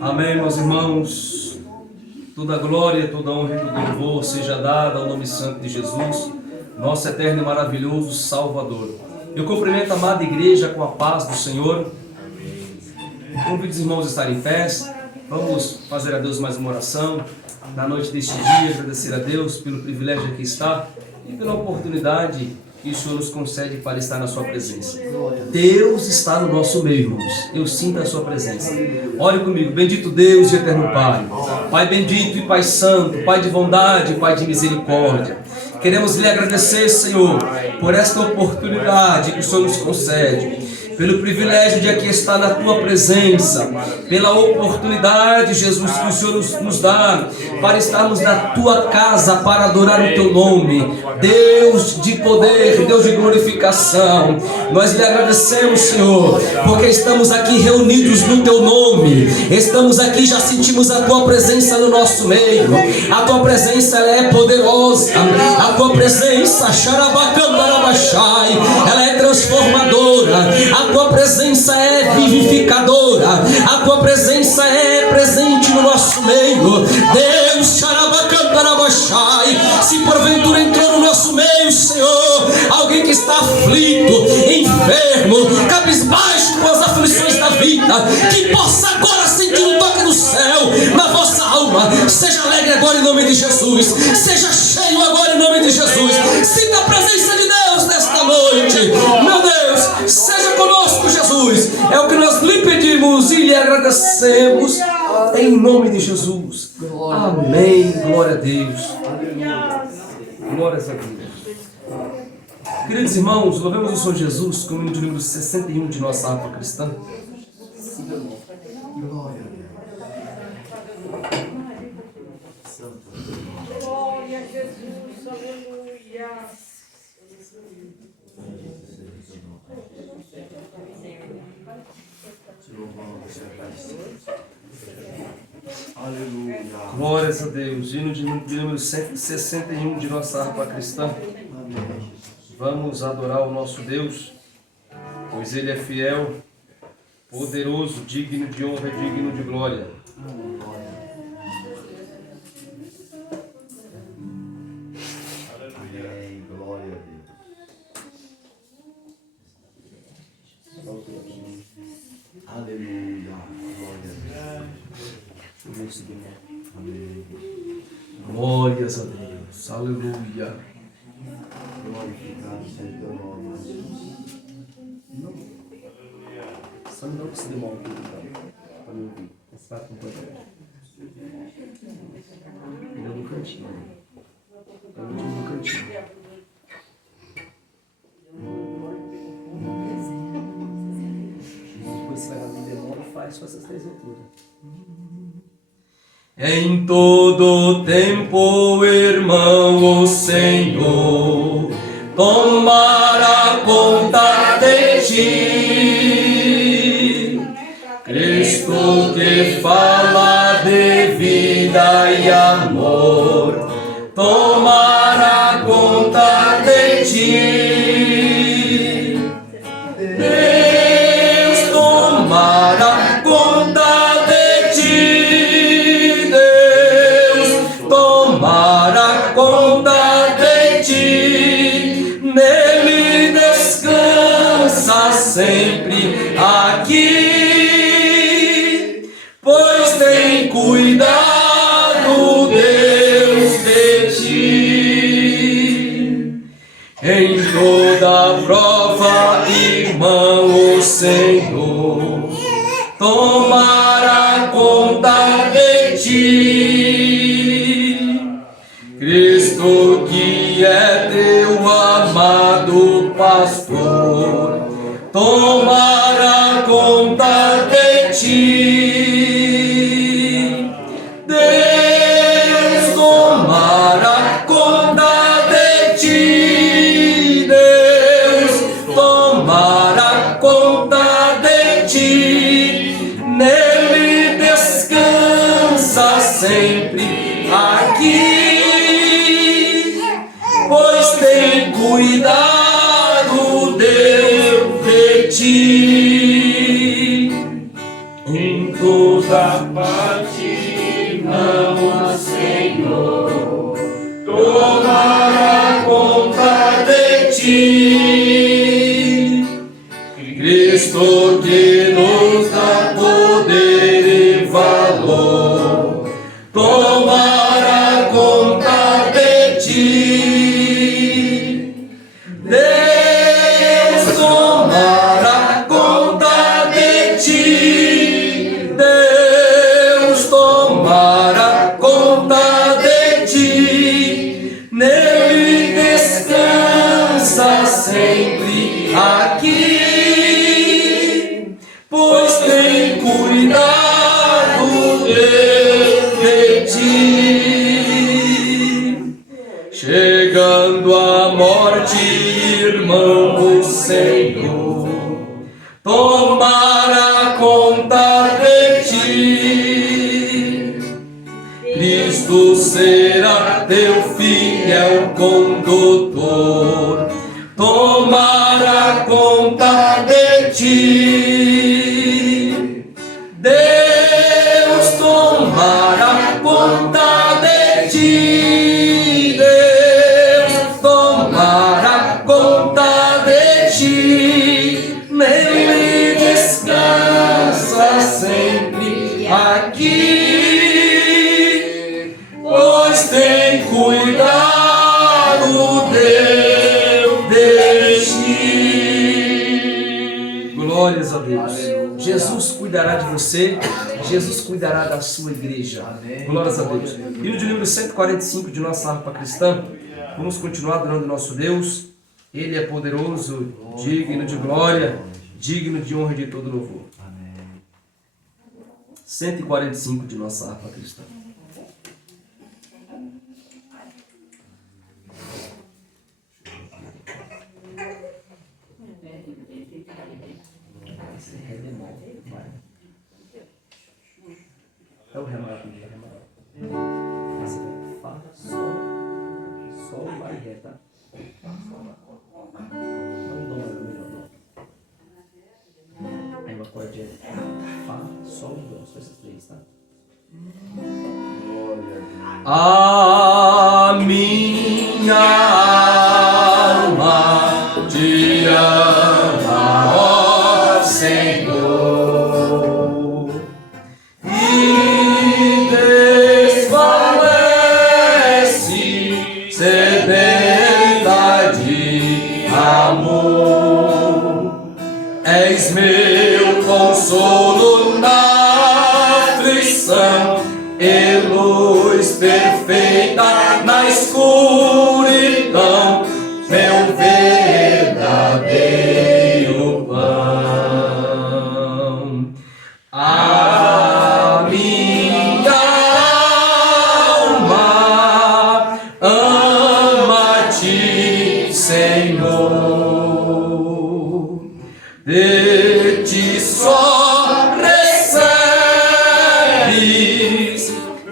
Amém, meus irmãos. Toda a glória, toda a honra e todo louvor seja dada ao nome santo de Jesus, nosso eterno e maravilhoso Salvador. Eu cumprimento a amada igreja com a paz do Senhor. Convido os irmãos a estarem em pé. Vamos fazer a Deus mais uma oração na noite deste dia, agradecer a Deus pelo privilégio que está e pela oportunidade que o Senhor nos concede para estar na sua presença. Deus está no nosso meio, irmãos. Eu sinto a sua presença. Ore comigo. Bendito Deus e eterno Pai, Pai bendito e Pai santo, Pai de bondade, Pai de misericórdia, queremos lhe agradecer, Senhor, por esta oportunidade que o Senhor nos concede, pelo privilégio de aqui estar na Tua presença, pela oportunidade, Jesus, que o Senhor nos dá para estarmos na Tua casa para adorar o Teu nome. Deus de poder, Deus de glorificação, nós lhe agradecemos, Senhor, porque estamos aqui reunidos no Teu nome, estamos aqui, já sentimos a Tua presença no nosso meio. A Tua presença, ela é poderosa, a Tua presença, xarabacambarabachai, ela é transformadora, a Tua presença é vivificadora, a Tua presença é presente no nosso meio. Deus, xarabacantarabachai, se porventura entrou no nosso meio, Senhor, alguém que está aflito, enfermo, cabisbaixo com as aflições da vida, que possa agora sentir o toque do céu na vossa alma. Seja alegre agora em nome de Jesus, seja cheio agora em nome de Jesus. Sinta a presença de Deus nesta noite. Meu Deus, seja conosco, Jesus. É o que nós lhe pedimos e lhe agradecemos em nome de Jesus. Amém. Glória a Deus. Glórias a Deus. Queridos irmãos, louvemos o Senhor Jesus com o hino de número 61 de nossa harpa cristã. Glória a Deus. Glória a Jesus, aleluia. Aleluia. Glórias a Deus. Hino de número 161 de nossa harpa cristã. Vamos adorar o nosso Deus, pois Ele é fiel, poderoso, digno de honra e digno de glória. Amém. Glória a Deus. Aleluia. Glória a Deus. Amém. Glórias a Deus. Aleluia. Glorificado seja teu nome, Jesus. Só não se demora um pouco para me ouvir. Esse vai com poder. Ele é no cantinho. É o último no cantinho. Depois você vai lá no demora e faz só essas três leituras. Em todo tempo, irmão, o Senhor tomará conta de ti. Cristo que fala de vida e amor tomará conta de ti. sempre aqui, pois tem cuidado Deus de ti. Em toda prova, irmão, o Senhor tomará conta de ti. Cristo, que é teu amado pastor, tomará conta de ti. Deus tomará conta de ti. Deus tomará conta de ti. Nele descansa sempre aqui, pois tem cuidado Deus de ti. Em toda parte, não, Senhor, tomará conta de ti. Cristo, que nos dá poder e valor, tomará conta de ti. Deus tomará conta de ti. Deus tomará conta de ti. Nele descansa sempre aqui, pois tem cuidado de ti. Chegando a morte, irmão, o Senhor tomará conta de ti. Cristo será teu fiel condutor, tomará conta de ti. Deus tomará conta de ti. Deus tomará conta de ti. Nele descansa sempre aqui, pois tem cuidado Deus de ti. Glórias a Deus. Jesus cuidará de você, Jesus cuidará da sua igreja. Glórias a Deus. Hino de número 145 de nossa harpa cristã. Vamos continuar adorando o nosso Deus. Ele é poderoso, digno de glória, digno de honra e de todo louvor. 145 de nossa harpa cristã. É o Ré maior que o Ré maior. Esse é Fá, Sol, Sol, Lá e Ré, tá? Não dó maior, melhor dó. Aí o acorde é Fá, Sol e Dó, só esses três, tá? A minha alma te ama, ó Senhor, e desfalece sedenta de amor. És meu consolo na aflição e luz perfeita na escuridão, meu verdadeiro pão. A minha alma ama-te, Senhor, de ti só recebes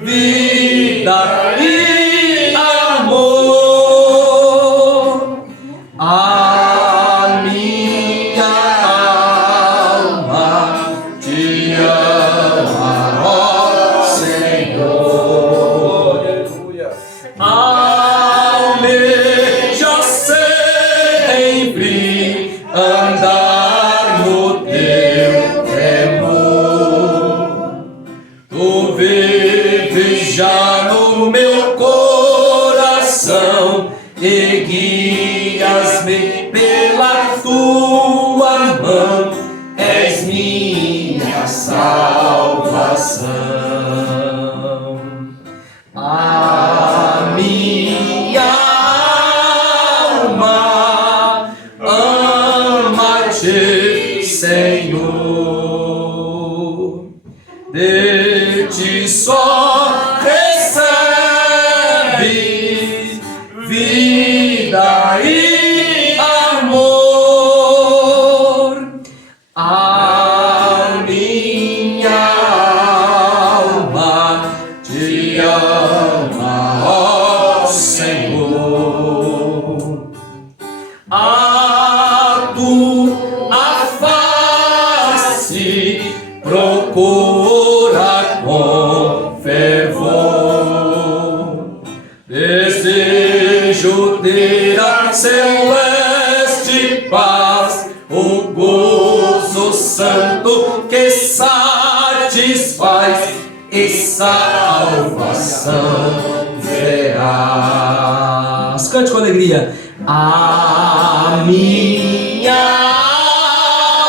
vida e amor. A minha alma te ama, ó Senhor. Almeja sempre andar Senhor. De ti só recebe vida e amor. A minha alma te ama, ó Senhor. A tua face procura com fervor. Desejo ter a celeste paz, o gozo santo que satisfaz e salvação verás. Cante com alegria. A minha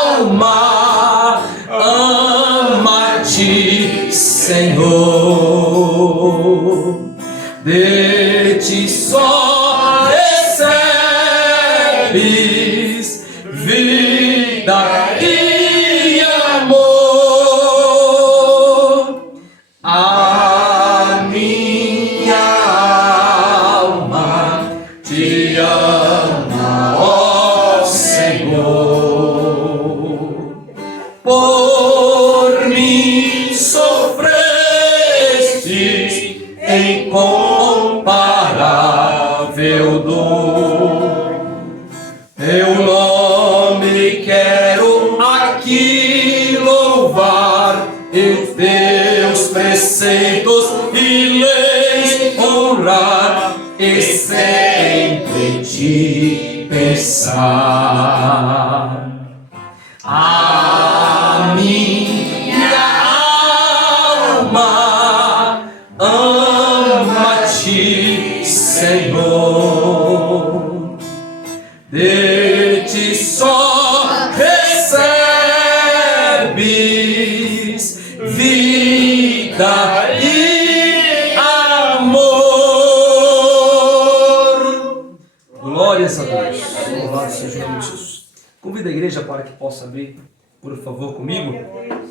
alma ama-te, Senhor. De ti só recebes vida e amor. A minha alma te ama, ó Senhor. Por mim sofrestes em incomparável dor. Teu nome quero aqui louvar, em teus preceitos e leis honrar, e sempre te pensar. A minha alma ama-te, Senhor. De ti só recebes vida e amor. Glórias a Deus. Louvado seja o nome de Jesus. Convido a igreja para que possa abrir, por favor, comigo,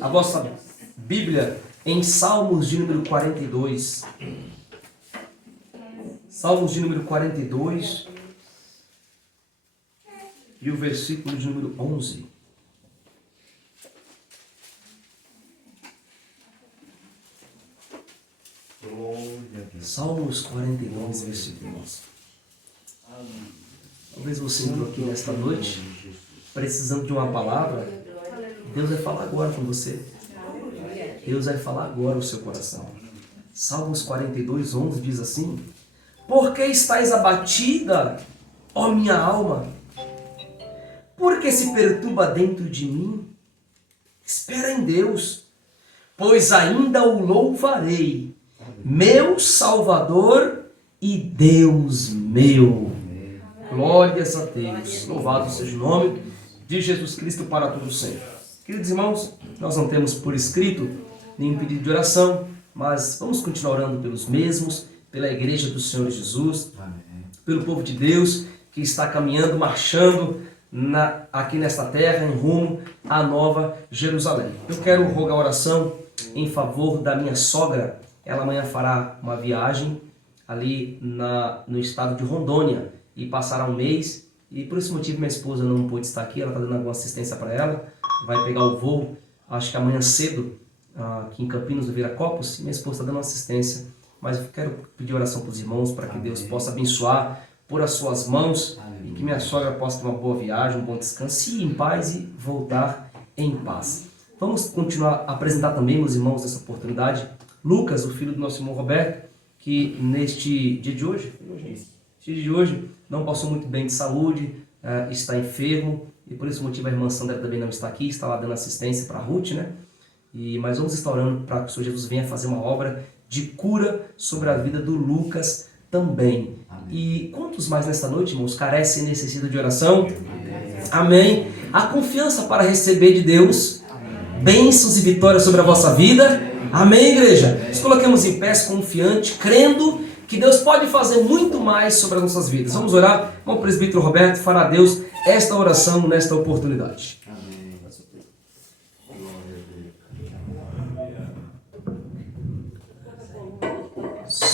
a vossa Bíblia em Salmos de número 42. Salmos de número 42 e o versículo de número 11. Salmos 42, versículo 11. Talvez você entrou aqui nesta noite precisando de uma palavra. Deus vai falar agora com você. Deus vai falar agora no seu coração. Salmos 42, 11 diz assim: Por que estás abatida, ó minha alma? Por que se perturba dentro de mim? Espera em Deus, pois ainda o louvarei, meu Salvador e Deus meu. Glórias a Deus. Louvado seja o nome de Jesus Cristo para todo sempre. Queridos irmãos, nós não temos por escrito nenhum pedido de oração, mas vamos continuar orando pelos mesmos, pela igreja do Senhor Jesus, pelo povo de Deus que está caminhando, marchando aqui nesta terra em rumo à Nova Jerusalém. Eu quero rogar oração em favor da minha sogra. Ela amanhã fará uma viagem ali no estado de Rondônia e passará um mês, e por esse motivo minha esposa não pôde estar aqui. Ela está dando alguma assistência para ela, vai pegar o voo, acho que amanhã cedo, aqui em Campinas do Viracopos, e minha esposa está dando assistência. Mas eu quero pedir oração para os irmãos, para que Deus possa abençoar, pôr as suas mãos, e que minha sogra possa ter uma boa viagem, um bom descanso, ir em paz e voltar em paz. Vamos continuar a apresentar também, meus irmãos, nessa oportunidade, Lucas, o filho do nosso irmão Roberto, que neste dia de hoje, não passou muito bem de saúde, está enfermo, e por esse motivo a irmã Sandra também não está aqui, está lá dando assistência para a Ruth, né? Mas vamos estar orando para que o Senhor Jesus venha fazer uma obra de cura sobre a vida do Lucas também. Amém. E quantos mais nesta noite, irmãos, carecem e necessitam de oração? Amém. A confiança para receber de Deus bênçãos e vitórias sobre a vossa vida. Amém, igreja? Nos colocamos em pés confiante, crendo que Deus pode fazer muito mais sobre as nossas vidas. Vamos orar com o presbítero Roberto, fará a Deus esta oração nesta oportunidade. Amém.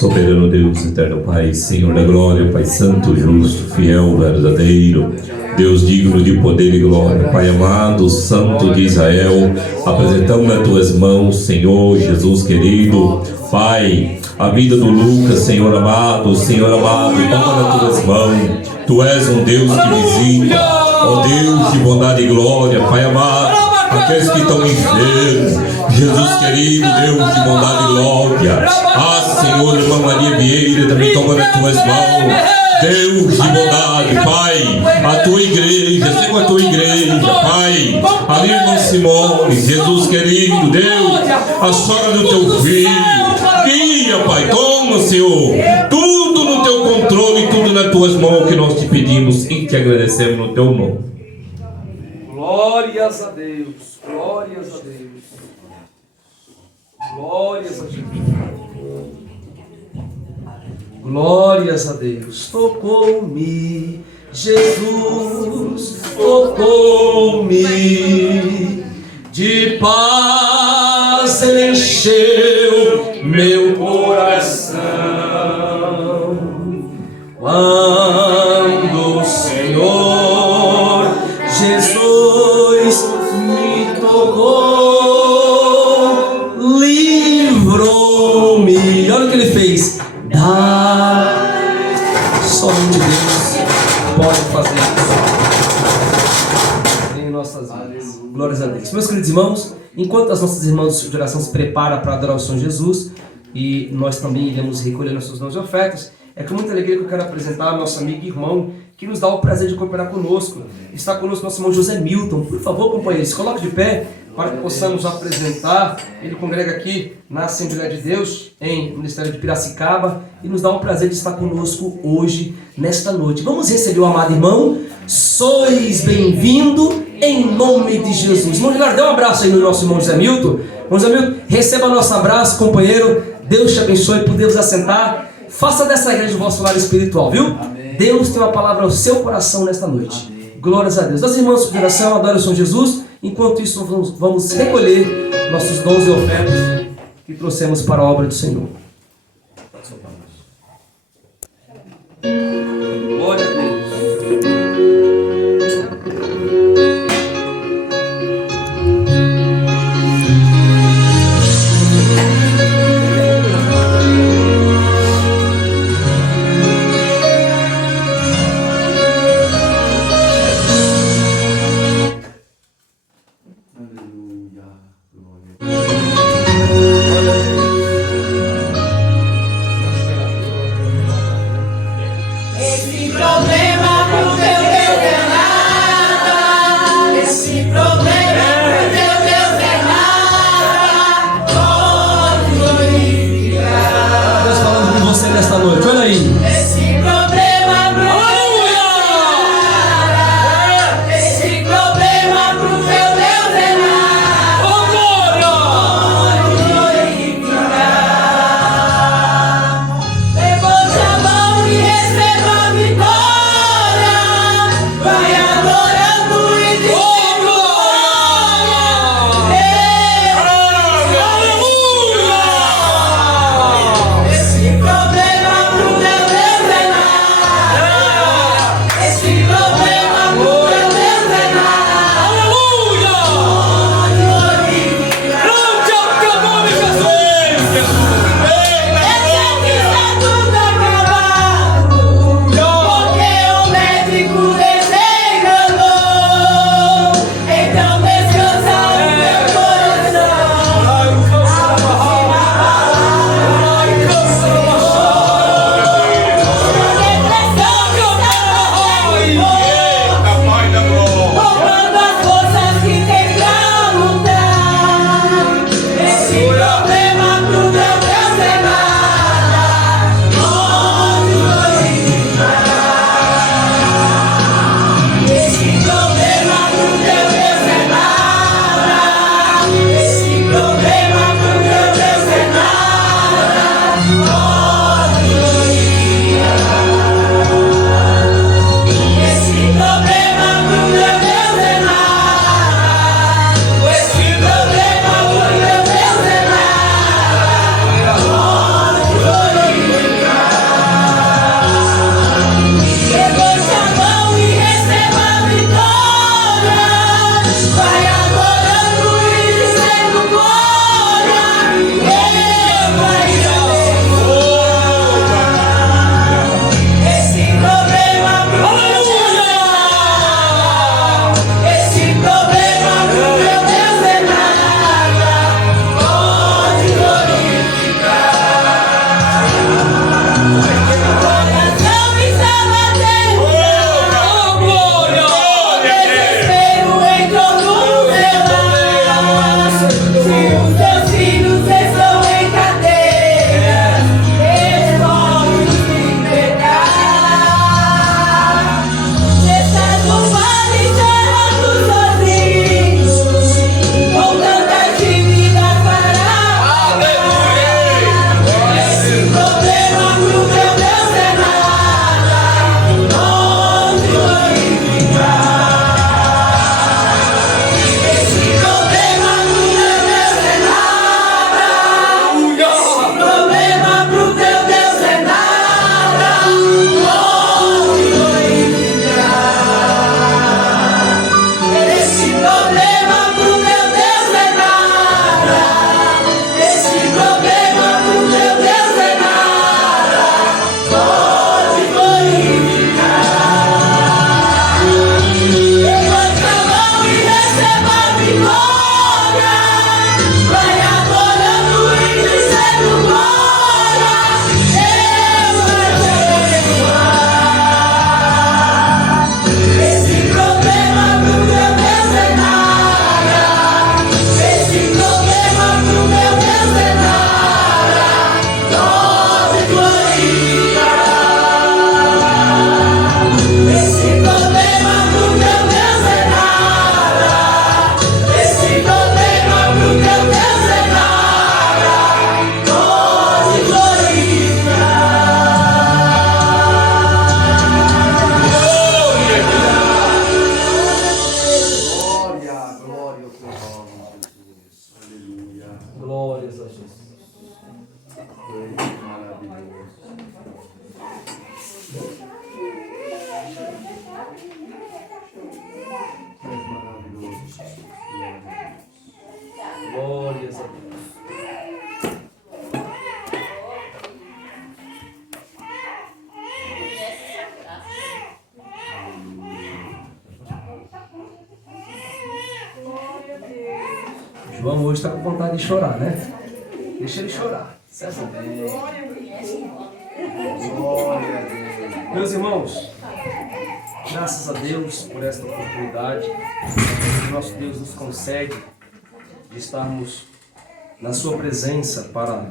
Soberano Deus, eterno Pai, Senhor da glória, Pai santo, justo, fiel, verdadeiro, Deus digno de poder e glória, Pai amado, Santo de Israel, apresentamos nas tuas mãos, Senhor Jesus querido, Pai, a vida do Lucas, Senhor amado, toma nas tuas mãos. Tu és um Deus que visita, ó Deus de bondade e glória, Pai amado, aqueles que estão enfermos, Jesus querido, Deus de bondade e glória. Ah, Senhor, irmã Maria Vieira, também toma nas tuas mãos. Deus de bondade, Pai, a tua igreja, Senhor, a tua igreja, Pai, ali, irmão Simone, Jesus querido, Deus, a sogra do teu filho, guia, Pai, toma, Senhor, tudo no teu controle, tudo nas tuas mãos, que nós te pedimos e te agradecemos no teu nome. Glórias a Deus, glórias a Deus, glórias a Jesus. Glórias a Deus. Tocou-me, Jesus, tocou-me, de paz encheu meu coração. Quando o Senhor Jesus me tocou, livrou-me. Olha o que ele fez. Somente Deus pode fazer isso em nossas vidas. Glórias a Deus. Meus queridos irmãos, enquanto as nossas irmãs de oração se preparam para adorar o Senhor Jesus, e nós também iremos recolher nossos dons e ofertas, é com muita alegria que eu quero apresentar nosso amigo e irmão que nos dá o prazer de cooperar conosco. Está conosco nosso irmão José Milton. Por favor, companheiros, se coloque de pé para que possamos apresentar. Ele congrega aqui na Assembleia de Deus, em Ministério de Piracicaba, e nos dá o prazer de estar conosco hoje, nesta noite. Vamos receber o amado irmão. Sois bem-vindo em nome de Jesus. Irmão Gilardo, dê um abraço aí no nosso irmão José Milton. Irmão José Milton, receba nosso abraço, companheiro. Deus te abençoe, podemos assentar. Faça dessa igreja o vosso lar espiritual, viu? Amém. Deus tem uma palavra ao seu coração nesta noite. Amém. Glórias a Deus. As irmãs de oração, adoram o Senhor Jesus. Enquanto isso, vamos recolher nossos dons e ofertas que trouxemos para a obra do Senhor. Glória a Deus. Glórias a Jesus. Maravilhoso. Glórias a Deus. João hoje está com vontade de chorar, né? Deixa ele chorar. Meus irmãos, graças a Deus por esta oportunidade que nosso Deus nos concede de estarmos na sua presença para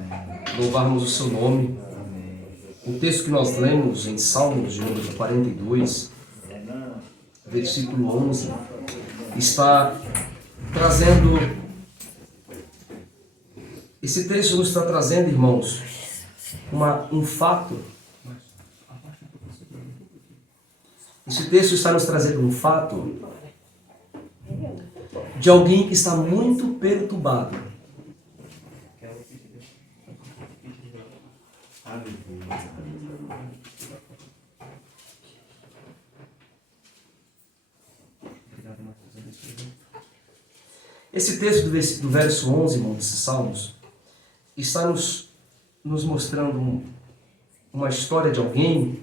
louvarmos o seu nome. O texto que nós lemos em Salmos de número 42, versículo 11, está trazendo... Esse texto nos está trazendo, irmãos, um fato. Esse texto está nos trazendo um fato de alguém que está muito perturbado. Esse texto do verso 11, irmão, desses Salmos, está nos mostrando uma história de alguém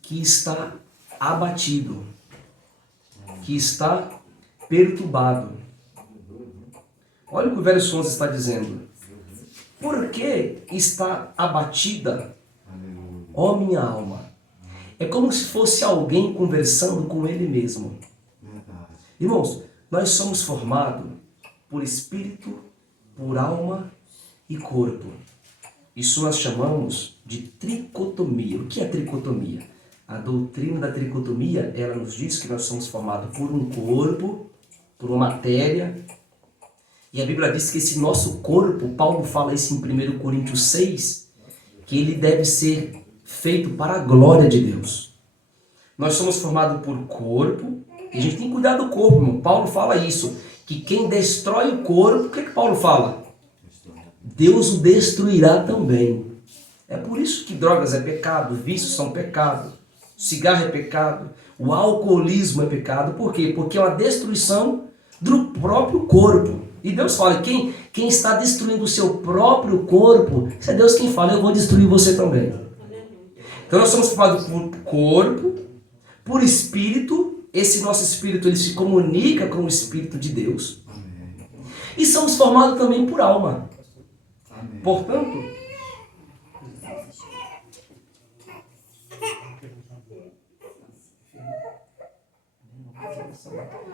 que está abatido, que está perturbado. Olha o que o verso 11 está dizendo. Por que está abatida, ó minha alma? É como se fosse alguém conversando com ele mesmo. Irmãos, nós somos formados por espírito, por alma e corpo. Isso nós chamamos de tricotomia. O que é tricotomia? A doutrina da tricotomia, ela nos diz que nós somos formados por um corpo, por uma matéria. E a Bíblia diz que esse nosso corpo, Paulo fala isso em 1 Coríntios 6, que ele deve ser feito para a glória de Deus. Nós somos formados por corpo, e a gente tem que cuidar do corpo, irmão. Paulo fala isso, que quem destrói o corpo, o que Paulo fala? Deus o destruirá também. É por isso que drogas é pecado, vícios são pecado, cigarro é pecado, o alcoolismo é pecado. Por quê? Porque é uma destruição do próprio corpo. E Deus fala, quem está destruindo o seu próprio corpo, se é Deus quem fala, eu vou destruir você também. Então nós somos formados por corpo, por espírito. Esse nosso espírito ele se comunica com o Espírito de Deus. E somos formados também por alma. Portanto,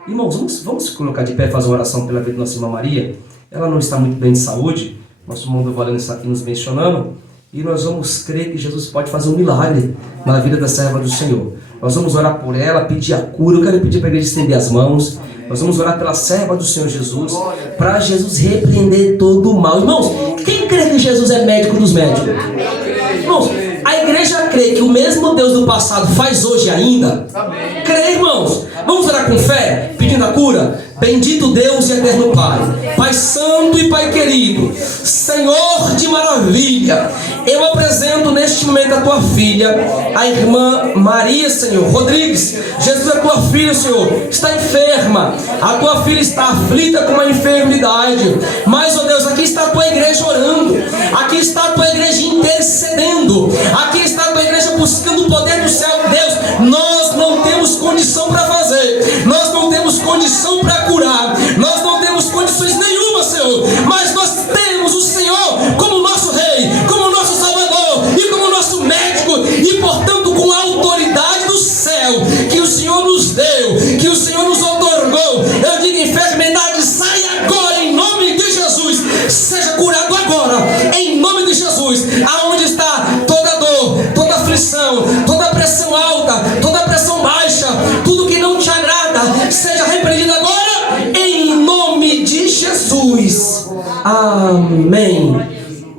irmãos, vamos colocar de pé e fazer uma oração pela vida da nossa irmã Maria. Ela não está muito bem de saúde, nosso irmão do Valendo está aqui nos mencionando, e nós vamos crer que Jesus pode fazer um milagre na vida da serva do Senhor. Nós vamos orar por ela, pedir a cura. Eu quero pedir para a igreja estender as mãos. Nós vamos orar pela serva do Senhor Jesus, para Jesus repreender todo o mal. Irmãos, quem crê que Jesus é médico dos médicos? Irmãos, a igreja crê que o mesmo Deus do passado faz hoje ainda? Crê, irmãos? Vamos orar com fé, pedindo a cura? Bendito Deus e eterno Pai, Pai santo e Pai querido, Senhor de maravilha, eu apresento neste momento a tua filha, a irmã Maria, Senhor, Rodrigues. Jesus, a tua filha, Senhor, está enferma, a tua filha está aflita com uma enfermidade, mas, ó Deus, aqui está a tua igreja orando, aqui está a tua igreja intercedendo, aqui está a tua igreja buscando o poder do céu. Deus, nós não temos condição para fazer, nós não temos condição para curar, nós não temos condições nenhuma, Senhor, mas nós temos o Senhor como nosso Rei, como nosso Salvador e como nosso médico, e portanto com a autoridade do céu que o Senhor nos deu, que o Senhor nos otorgou, eu digo: enfermidade, sai agora em nome de Jesus, seja curado agora em nome de Jesus. Aonde está toda dor, toda aflição, toda pressão alta, toda pressão baixa, tudo que não te agrada, seja repreendido agora em nome de Jesus. Amém.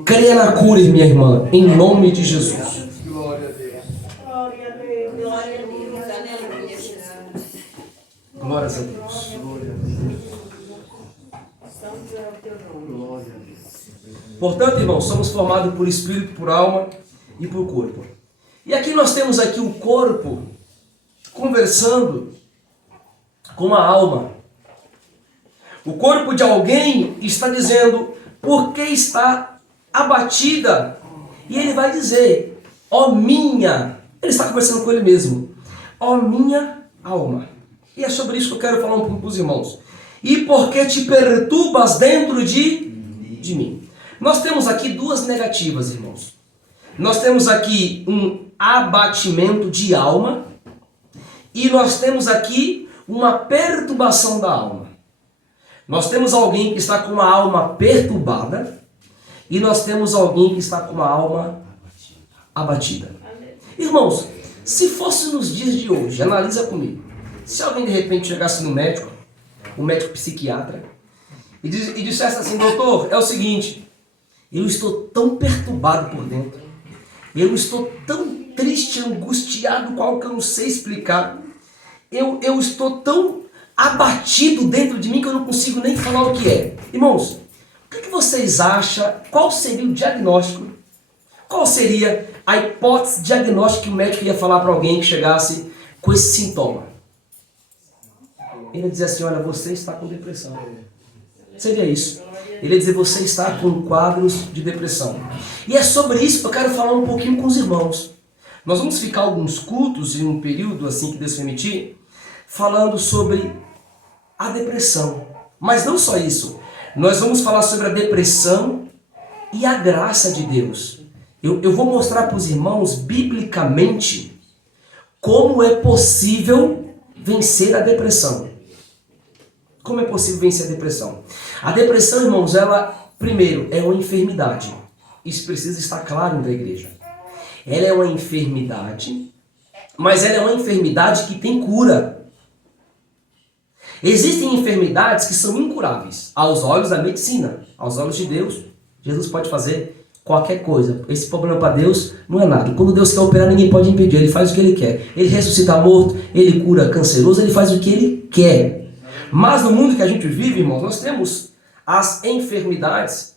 Creia na cura, minha irmã, em nome de Jesus. Glória a Deus. Glória a Deus. Glória a Deus. Glórias a Deus. Glória a Deus. Santo é o teu nome. Glória a Deus. Portanto, irmãos, somos formados por espírito, por alma e por corpo. E aqui nós temos aqui o corpo conversando com a alma. O corpo de alguém está dizendo por que está abatida. E ele vai dizer, ó minha, ele está conversando com ele mesmo, ó minha alma. E é sobre isso que eu quero falar um pouco para os irmãos. E por que te perturbas dentro de mim? Nós temos aqui duas negativas, irmãos. Nós temos aqui um abatimento de alma e nós temos aqui uma perturbação da alma. Nós temos alguém que está com uma alma perturbada e nós temos alguém que está com uma alma abatida. Irmãos, se fosse nos dias de hoje, analisa comigo. Se alguém de repente chegasse no médico, um médico psiquiatra, e dissesse assim, doutor, é o seguinte, eu estou tão perturbado por dentro, eu estou tão triste, angustiado, qual que eu não sei explicar, eu estou tão abatido dentro de mim que eu não consigo nem falar o que é. Irmãos, o que vocês acham? Qual seria o diagnóstico? Qual seria a hipótese diagnóstica que o médico ia falar para alguém que chegasse com esse sintoma? Ele ia dizer assim, olha, você está com depressão. Seria isso. Ele ia dizer, você está com quadros de depressão. E é sobre isso que eu quero falar um pouquinho com os irmãos. Nós vamos ficar alguns cultos em um período assim que Deus permitir, falando sobre a depressão. Mas não só isso. Nós vamos falar sobre a depressão e a graça de Deus. Eu vou mostrar para os irmãos, biblicamente, como é possível vencer a depressão. Como é possível vencer a depressão? A depressão, irmãos, ela, primeiro, é uma enfermidade. Isso precisa estar claro entre a igreja. Ela é uma enfermidade, mas ela é uma enfermidade que tem cura. Existem enfermidades que são incuráveis aos olhos da medicina, aos olhos de Deus. Jesus pode fazer qualquer coisa. Esse problema para Deus não é nada. Quando Deus quer operar, ninguém pode impedir. Ele faz o que Ele quer. Ele ressuscita morto, Ele cura canceroso, Ele faz o que Ele quer. Mas no mundo que a gente vive, irmãos, nós temos as enfermidades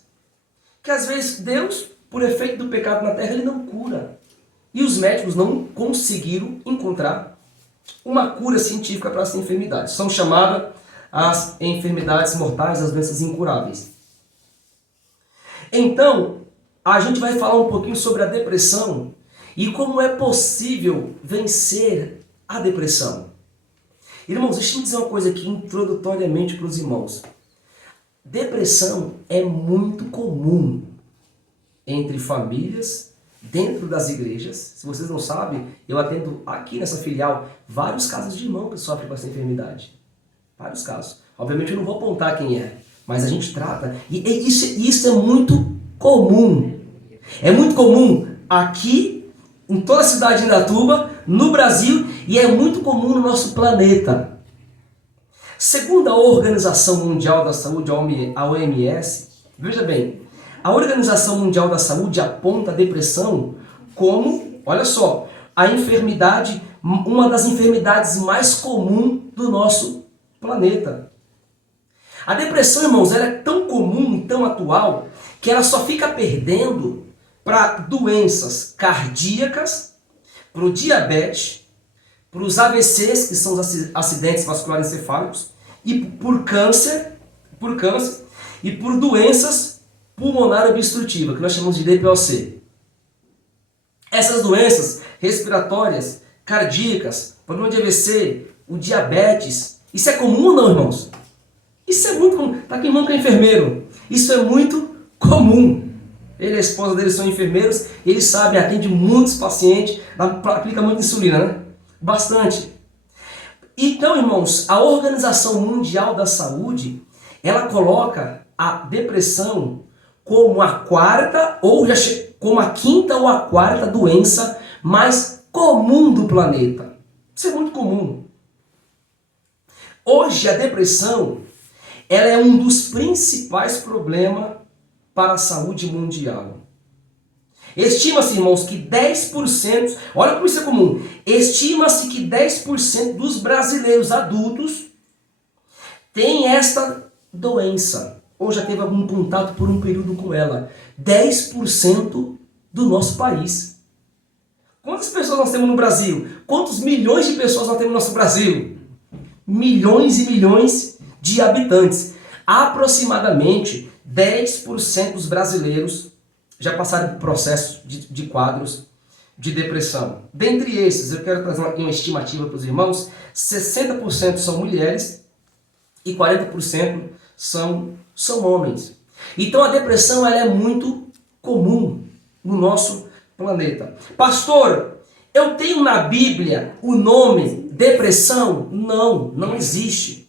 que às vezes Deus, por efeito do pecado na terra, Ele não cura. E os médicos não conseguiram encontrar uma cura científica para essas enfermidades. São chamadas as enfermidades mortais, as doenças incuráveis. Então, a gente vai falar um pouquinho sobre a depressão e como é possível vencer a depressão. Irmãos, deixa eu dizer uma coisa aqui introdutoriamente para os irmãos. Depressão é muito comum entre famílias, dentro das igrejas. Se vocês não sabem, eu atendo aqui nessa filial vários casos de irmão que sofrem com essa enfermidade. Vários casos. Obviamente eu não vou apontar quem é, mas a gente trata. E isso é muito comum. É muito comum aqui, em toda a cidade de Indaiatuba, no Brasil, e é muito comum no nosso planeta. Segundo a Organização Mundial da Saúde, a OMS, veja bem, a Organização Mundial da Saúde aponta a depressão como, olha só, a enfermidade, uma das enfermidades mais comuns do nosso planeta. A depressão, irmãos, ela é tão comum e tão atual que ela só fica perdendo para doenças cardíacas, para o diabetes, para os AVCs, que são os acidentes vasculares encefálicos, e por câncer e por doenças pulmonar obstrutiva, que nós chamamos de DPOC. Essas doenças respiratórias, cardíacas, problema de AVC, o diabetes, isso é comum ou não, irmãos? Isso é muito comum. Está aqui irmão que é enfermeiro. Isso é muito comum. Ele e a esposa dele são enfermeiros, eles sabem, atende muitos pacientes, aplica muita insulina, né? Bastante. Então, irmãos, a Organização Mundial da Saúde, ela coloca a depressão como a quarta, ou como a quinta ou a quarta doença mais comum do planeta. Isso é muito comum. Hoje, a depressão, ela é um dos principais problemas para a saúde mundial. Estima-se, irmãos, que 10%, olha como isso é comum, estima-se que 10% dos brasileiros adultos têm esta doença. ou já teve algum contato por um período com ela. 10% do nosso país. Quantas pessoas nós temos no Brasil? Quantos milhões de pessoas nós temos no nosso Brasil? Milhões e milhões de habitantes. Aproximadamente 10% dos brasileiros já passaram por processo de quadros de depressão. Dentre esses, eu quero trazer uma estimativa para os irmãos, 60% são mulheres e 40% são homens. Então a depressão ela é muito comum no nosso planeta. Pastor, eu tenho na Bíblia o nome depressão? Não existe.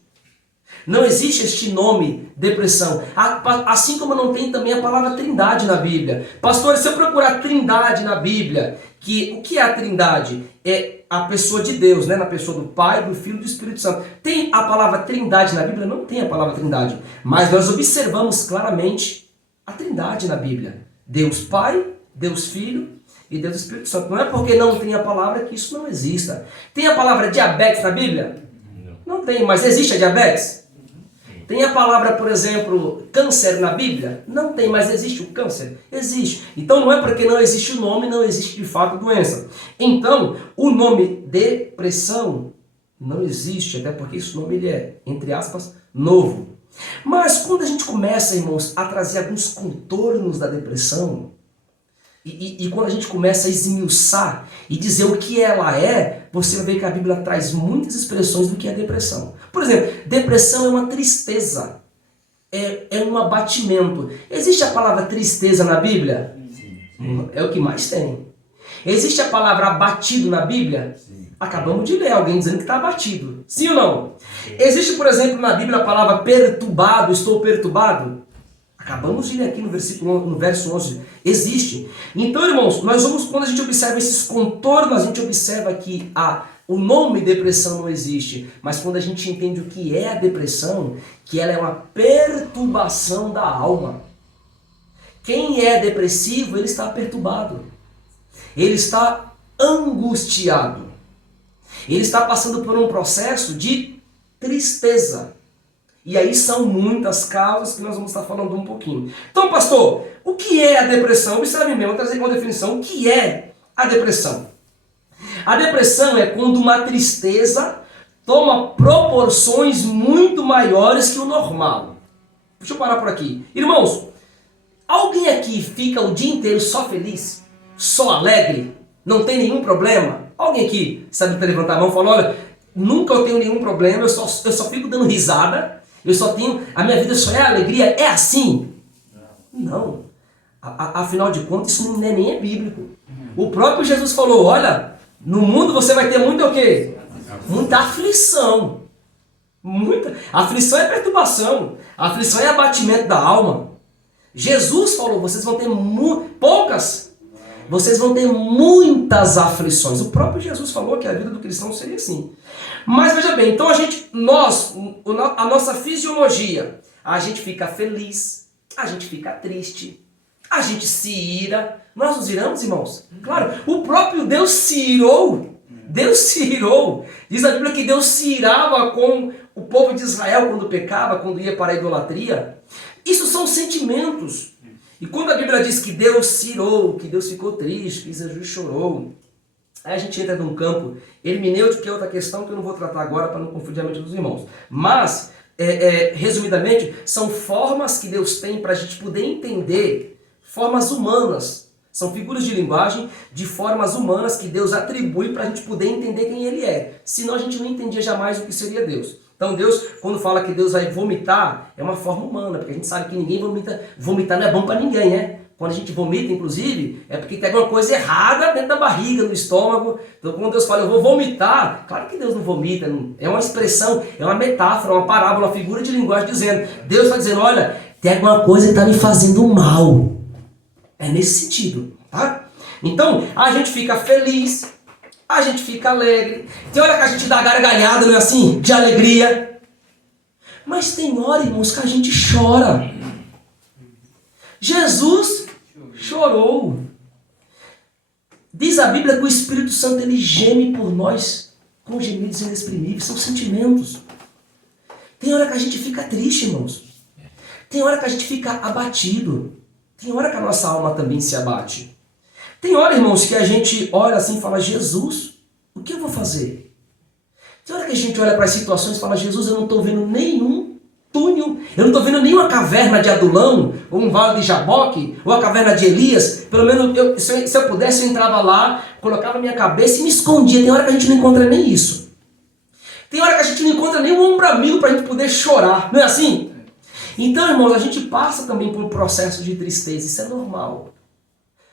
Não existe este nome, depressão. Assim como não tem também a palavra trindade na Bíblia. Pastor, se eu procurar trindade na Bíblia, o que é a trindade? É a pessoa de Deus, né? Na pessoa do Pai, do Filho e do Espírito Santo. Tem a palavra trindade na Bíblia? Não tem a palavra trindade. Mas nós observamos claramente a trindade na Bíblia. Deus Pai, Deus Filho e Deus Espírito Santo. Não é porque não tem a palavra que isso não exista. Tem a palavra diabetes na Bíblia? Não tem, mas existe a diabetes? Tem a palavra, por exemplo, câncer na Bíblia? Não tem, mas existe o câncer? Existe. Então não é porque não existe o nome, não existe de fato doença. Então, o nome depressão não existe, até porque esse nome ele é, entre aspas, novo. Mas quando a gente começa, irmãos, a trazer alguns contornos da depressão, e quando a gente começa a esmiuçar e dizer o que ela é, você vai ver que a Bíblia traz muitas expressões do que é depressão. Por exemplo, depressão é uma tristeza, é um abatimento. Existe a palavra tristeza na Bíblia? Sim. É o que mais tem. Existe a palavra abatido na Bíblia? Sim. Acabamos de ler alguém dizendo que está abatido. Sim ou não? Sim. Existe, por exemplo, na Bíblia a palavra perturbado, estou perturbado? Acabamos de ler aqui no verso 11. Existe. Então, irmãos, quando a gente observa esses contornos, a gente observa que o nome depressão não existe. Mas quando a gente entende o que é a depressão, que ela é uma perturbação da alma. Quem é depressivo, ele está perturbado. Ele está angustiado. Ele está passando por um processo de tristeza. E aí são muitas causas que nós vamos estar falando um pouquinho. Então, pastor, o que é a depressão? Observe mesmo, eu vou trazer uma definição. O que é a depressão? A depressão é quando uma tristeza toma proporções muito maiores que o normal. Deixa eu parar por aqui. Irmãos, alguém aqui fica o dia inteiro só feliz? Só alegre? Não tem nenhum problema? Alguém aqui sabe levantar a mão e falar, olha, nunca eu tenho nenhum problema, eu só fico dando risada. A minha vida só é alegria, é assim? Não. Afinal de contas, isso nem é bíblico. O próprio Jesus falou, olha, no mundo você vai ter muito o quê? Muita aflição. Aflição é perturbação. Aflição é abatimento da alma. Jesus falou, vocês vão ter poucas. Vocês vão ter muitas aflições. O próprio Jesus falou que a vida do cristão seria assim. Mas veja bem, então a nossa fisiologia, a gente fica feliz, a gente fica triste, a gente se ira. Nós nos iramos, irmãos? Claro, o próprio Deus se irou. Deus se irou. Diz a Bíblia que Deus se irava com o povo de Israel quando pecava, quando ia para a idolatria. Isso são sentimentos. E quando a Bíblia diz que Deus se irou, que Deus ficou triste, que Jesus chorou, aí a gente entra num campo hermenêutico, que é outra questão que eu não vou tratar agora para não confundir a mente dos irmãos. Mas, resumidamente, são formas que Deus tem para a gente poder entender, formas humanas. São figuras de linguagem de formas humanas que Deus atribui para a gente poder entender quem Ele é. Senão a gente não entendia jamais o que seria Deus. Então Deus, quando fala que Deus vai vomitar, é uma forma humana, porque a gente sabe que ninguém vomita. Vomitar não é bom para ninguém, né? Quando a gente vomita, inclusive, é porque tem alguma coisa errada dentro da barriga, no estômago. Então quando Deus fala, eu vou vomitar, claro que Deus não vomita. É uma expressão, é uma metáfora, uma parábola, uma figura de linguagem dizendo. Deus está dizendo, olha, tem alguma coisa que está me fazendo mal. É nesse sentido, tá? Então, a gente fica feliz, a gente fica alegre. Tem hora que a gente dá gargalhada, não é assim? De alegria. Mas tem hora, irmãos, que a gente chora. Jesus chorou. Diz a Bíblia que o Espírito Santo ele geme por nós com gemidos inexprimíveis. São sentimentos. Tem hora que a gente fica triste, irmãos. Tem hora que a gente fica abatido. Tem hora que a nossa alma também se abate. Tem hora, irmãos, que a gente olha assim e fala, Jesus, o que eu vou fazer? Tem hora que a gente olha para as situações e fala, Jesus, eu não estou vendo nenhum túnel, eu não estou vendo nenhuma caverna de Adulão, ou um vale de Jaboque, ou a caverna de Elias. Pelo menos, se eu pudesse, eu entrava lá, colocava minha cabeça e me escondia. Tem hora que a gente não encontra nem isso. Tem hora que a gente não encontra nem um ombro amigo para a gente poder chorar. Não é assim? Então, irmãos, a gente passa também por um processo de tristeza. Isso é normal.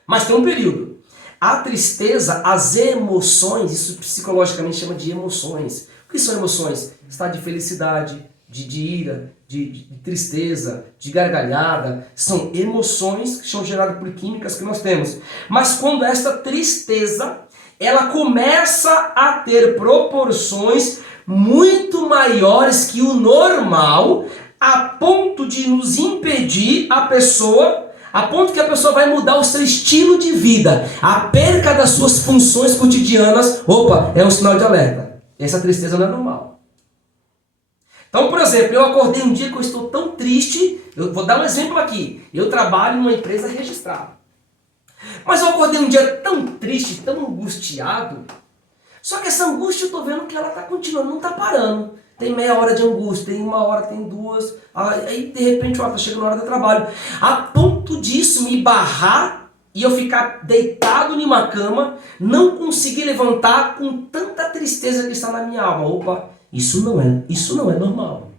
Mas tem um período. A tristeza, as emoções, isso psicologicamente chama de emoções. O que são emoções? Estado de felicidade, de ira, de tristeza, de gargalhada. São emoções que são geradas por químicas que nós temos. Mas quando essa tristeza, ela começa a ter proporções muito maiores que o normal, a ponto de nos impedir a pessoa, a ponto que a pessoa vai mudar o seu estilo de vida, a perca das suas funções cotidianas. Opa, é um sinal de alerta. Essa tristeza não é normal. Então, por exemplo, eu acordei um dia que eu estou tão triste, eu vou dar um exemplo aqui. Eu trabalho numa empresa registrada. Mas eu acordei um dia tão triste, tão angustiado. Só que essa angústia eu estou vendo que ela está continuando, não está parando. Tem meia hora de angústia, tem uma hora, tem duas. Aí de repente, está chegando a hora do trabalho. A ponto disso me barrar e eu ficar deitado em uma cama, não conseguir levantar com tanta tristeza que está na minha alma. Opa, isso não é normal.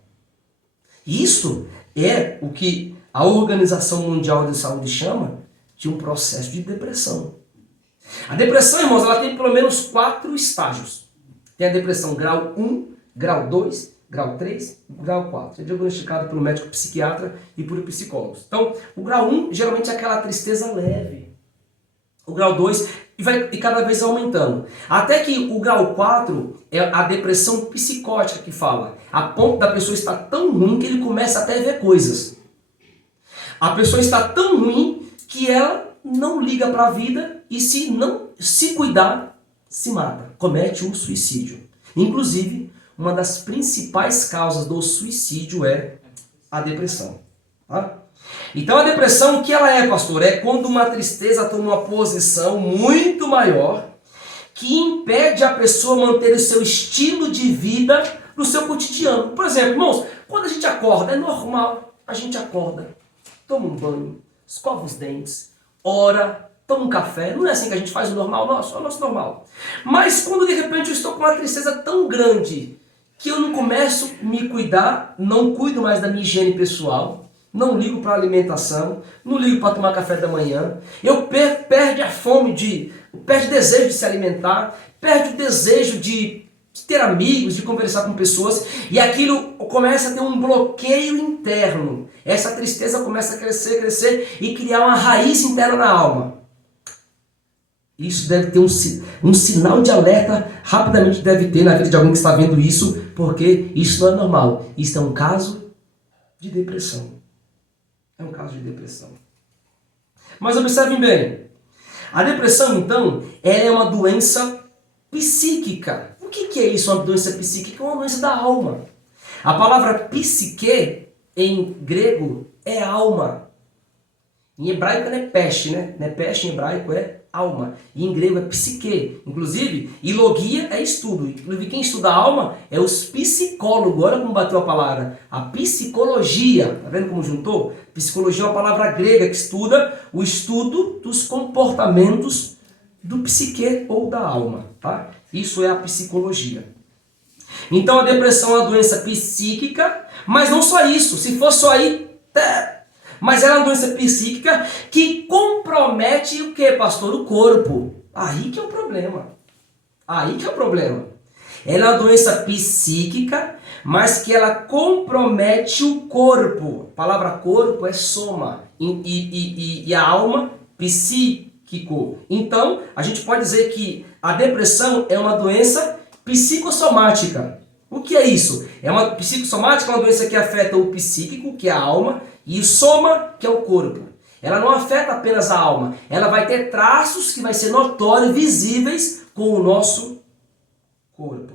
Isso é o que a Organização Mundial de Saúde chama de um processo de depressão. A depressão, irmãos, ela tem pelo menos 4 estágios. Tem a depressão grau 1, grau 2, grau 3 e grau 4. É diagnosticado pelo médico psiquiatra e por psicólogos. Então, o grau 1 geralmente é aquela tristeza leve. O grau 2 e cada vez aumentando. Até que o grau 4 é a depressão psicótica que fala. A ponto da pessoa estar tão ruim que ele começa até a ver coisas. A pessoa está tão ruim que ela não liga para a vida e se não se cuidar, se mata. Comete um suicídio. Inclusive, uma das principais causas do suicídio é a depressão. Tá? Então a depressão, o que ela é, pastor? É quando uma tristeza toma uma posição muito maior que impede a pessoa manter o seu estilo de vida no seu cotidiano. Por exemplo, irmãos, quando a gente acorda, é normal. A gente acorda, toma um banho, escova os dentes, ora, toma um café. Não é assim que a gente faz o normal nosso? É o nosso normal. Mas quando de repente eu estou com uma tristeza tão grande que eu não começo a me cuidar, não cuido mais da minha higiene pessoal, não ligo para a alimentação, não ligo para tomar café da manhã, eu perde a fome, perde o desejo de se alimentar, perde o desejo de ter amigos, de conversar com pessoas, e aquilo começa a ter um bloqueio interno. Essa tristeza começa a crescer e criar uma raiz interna na alma. Isso deve ter um sinal de alerta, rapidamente deve ter na vida de alguém que está vendo isso, porque isso não é normal. Isso é um caso de depressão. É um caso de depressão. Mas observem bem, a depressão, então, ela é uma doença psíquica. O que é isso, uma doença psíquica? É uma doença da alma. A palavra psique, em grego, é alma. Em hebraico é nepesh, né? Nepesh em hebraico é alma. E em grego é psique. Inclusive, logia é estudo. Inclusive, quem estuda a alma é os psicólogos. Olha como bateu a palavra. A psicologia. Tá vendo como juntou? Psicologia é uma palavra grega que estuda o estudo dos comportamentos do psique ou da alma. Tá? Isso é a psicologia. Então, a depressão é uma doença psíquica, mas não só isso. Se for só aí... Mas ela é uma doença psíquica que compromete o que, pastor? O corpo. Aí que é o problema. Aí que é o problema. Ela é uma doença psíquica, mas que ela compromete o corpo. A palavra corpo é soma. E a alma, psíquico. Então, a gente pode dizer que a depressão é uma doença psicossomática. O que é isso? É uma psicossomática, uma doença que afeta o psíquico, que é a alma, e o soma, que é o corpo. Ela não afeta apenas a alma, ela vai ter traços que vai ser notórios, visíveis com o nosso corpo.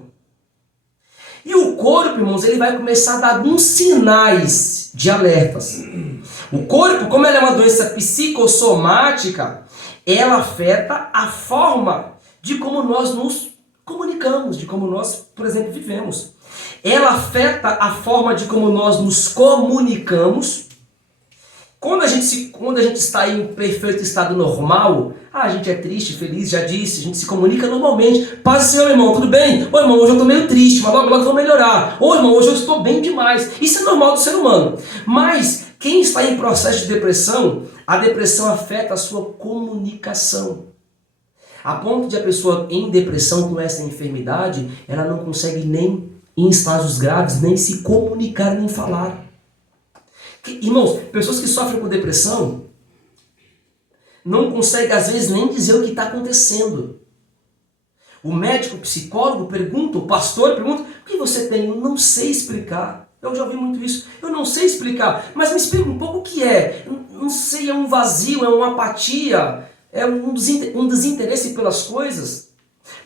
E o corpo, irmãos, ele vai começar a dar alguns sinais de alertas. O corpo, como ela é uma doença psicossomática, ela afeta a forma de como nós nos comunicamos, de como nós, por exemplo, vivemos. Ela afeta a forma de como nós nos comunicamos. Quando a gente está em perfeito estado normal, a gente é triste, feliz, já disse, a gente se comunica normalmente. Paz do Senhor, irmão, tudo bem? Ô irmão, hoje eu estou meio triste, mas logo eu vou melhorar. Ô irmão, hoje eu estou bem demais. Isso é normal do ser humano. Mas quem está em processo de depressão, a depressão afeta a sua comunicação. A ponto de a pessoa em depressão com essa enfermidade, ela não consegue nem, em estágios graves, nem se comunicar, nem falar. Irmãos, pessoas que sofrem com depressão não conseguem, às vezes, nem dizer o que está acontecendo. O médico, o psicólogo pergunta, o pastor pergunta, o que você tem? Eu não sei explicar. Eu já ouvi muito isso. Eu não sei explicar, mas me explica um pouco o que é. Não sei, é um vazio, é uma apatia, é um desinteresse pelas coisas.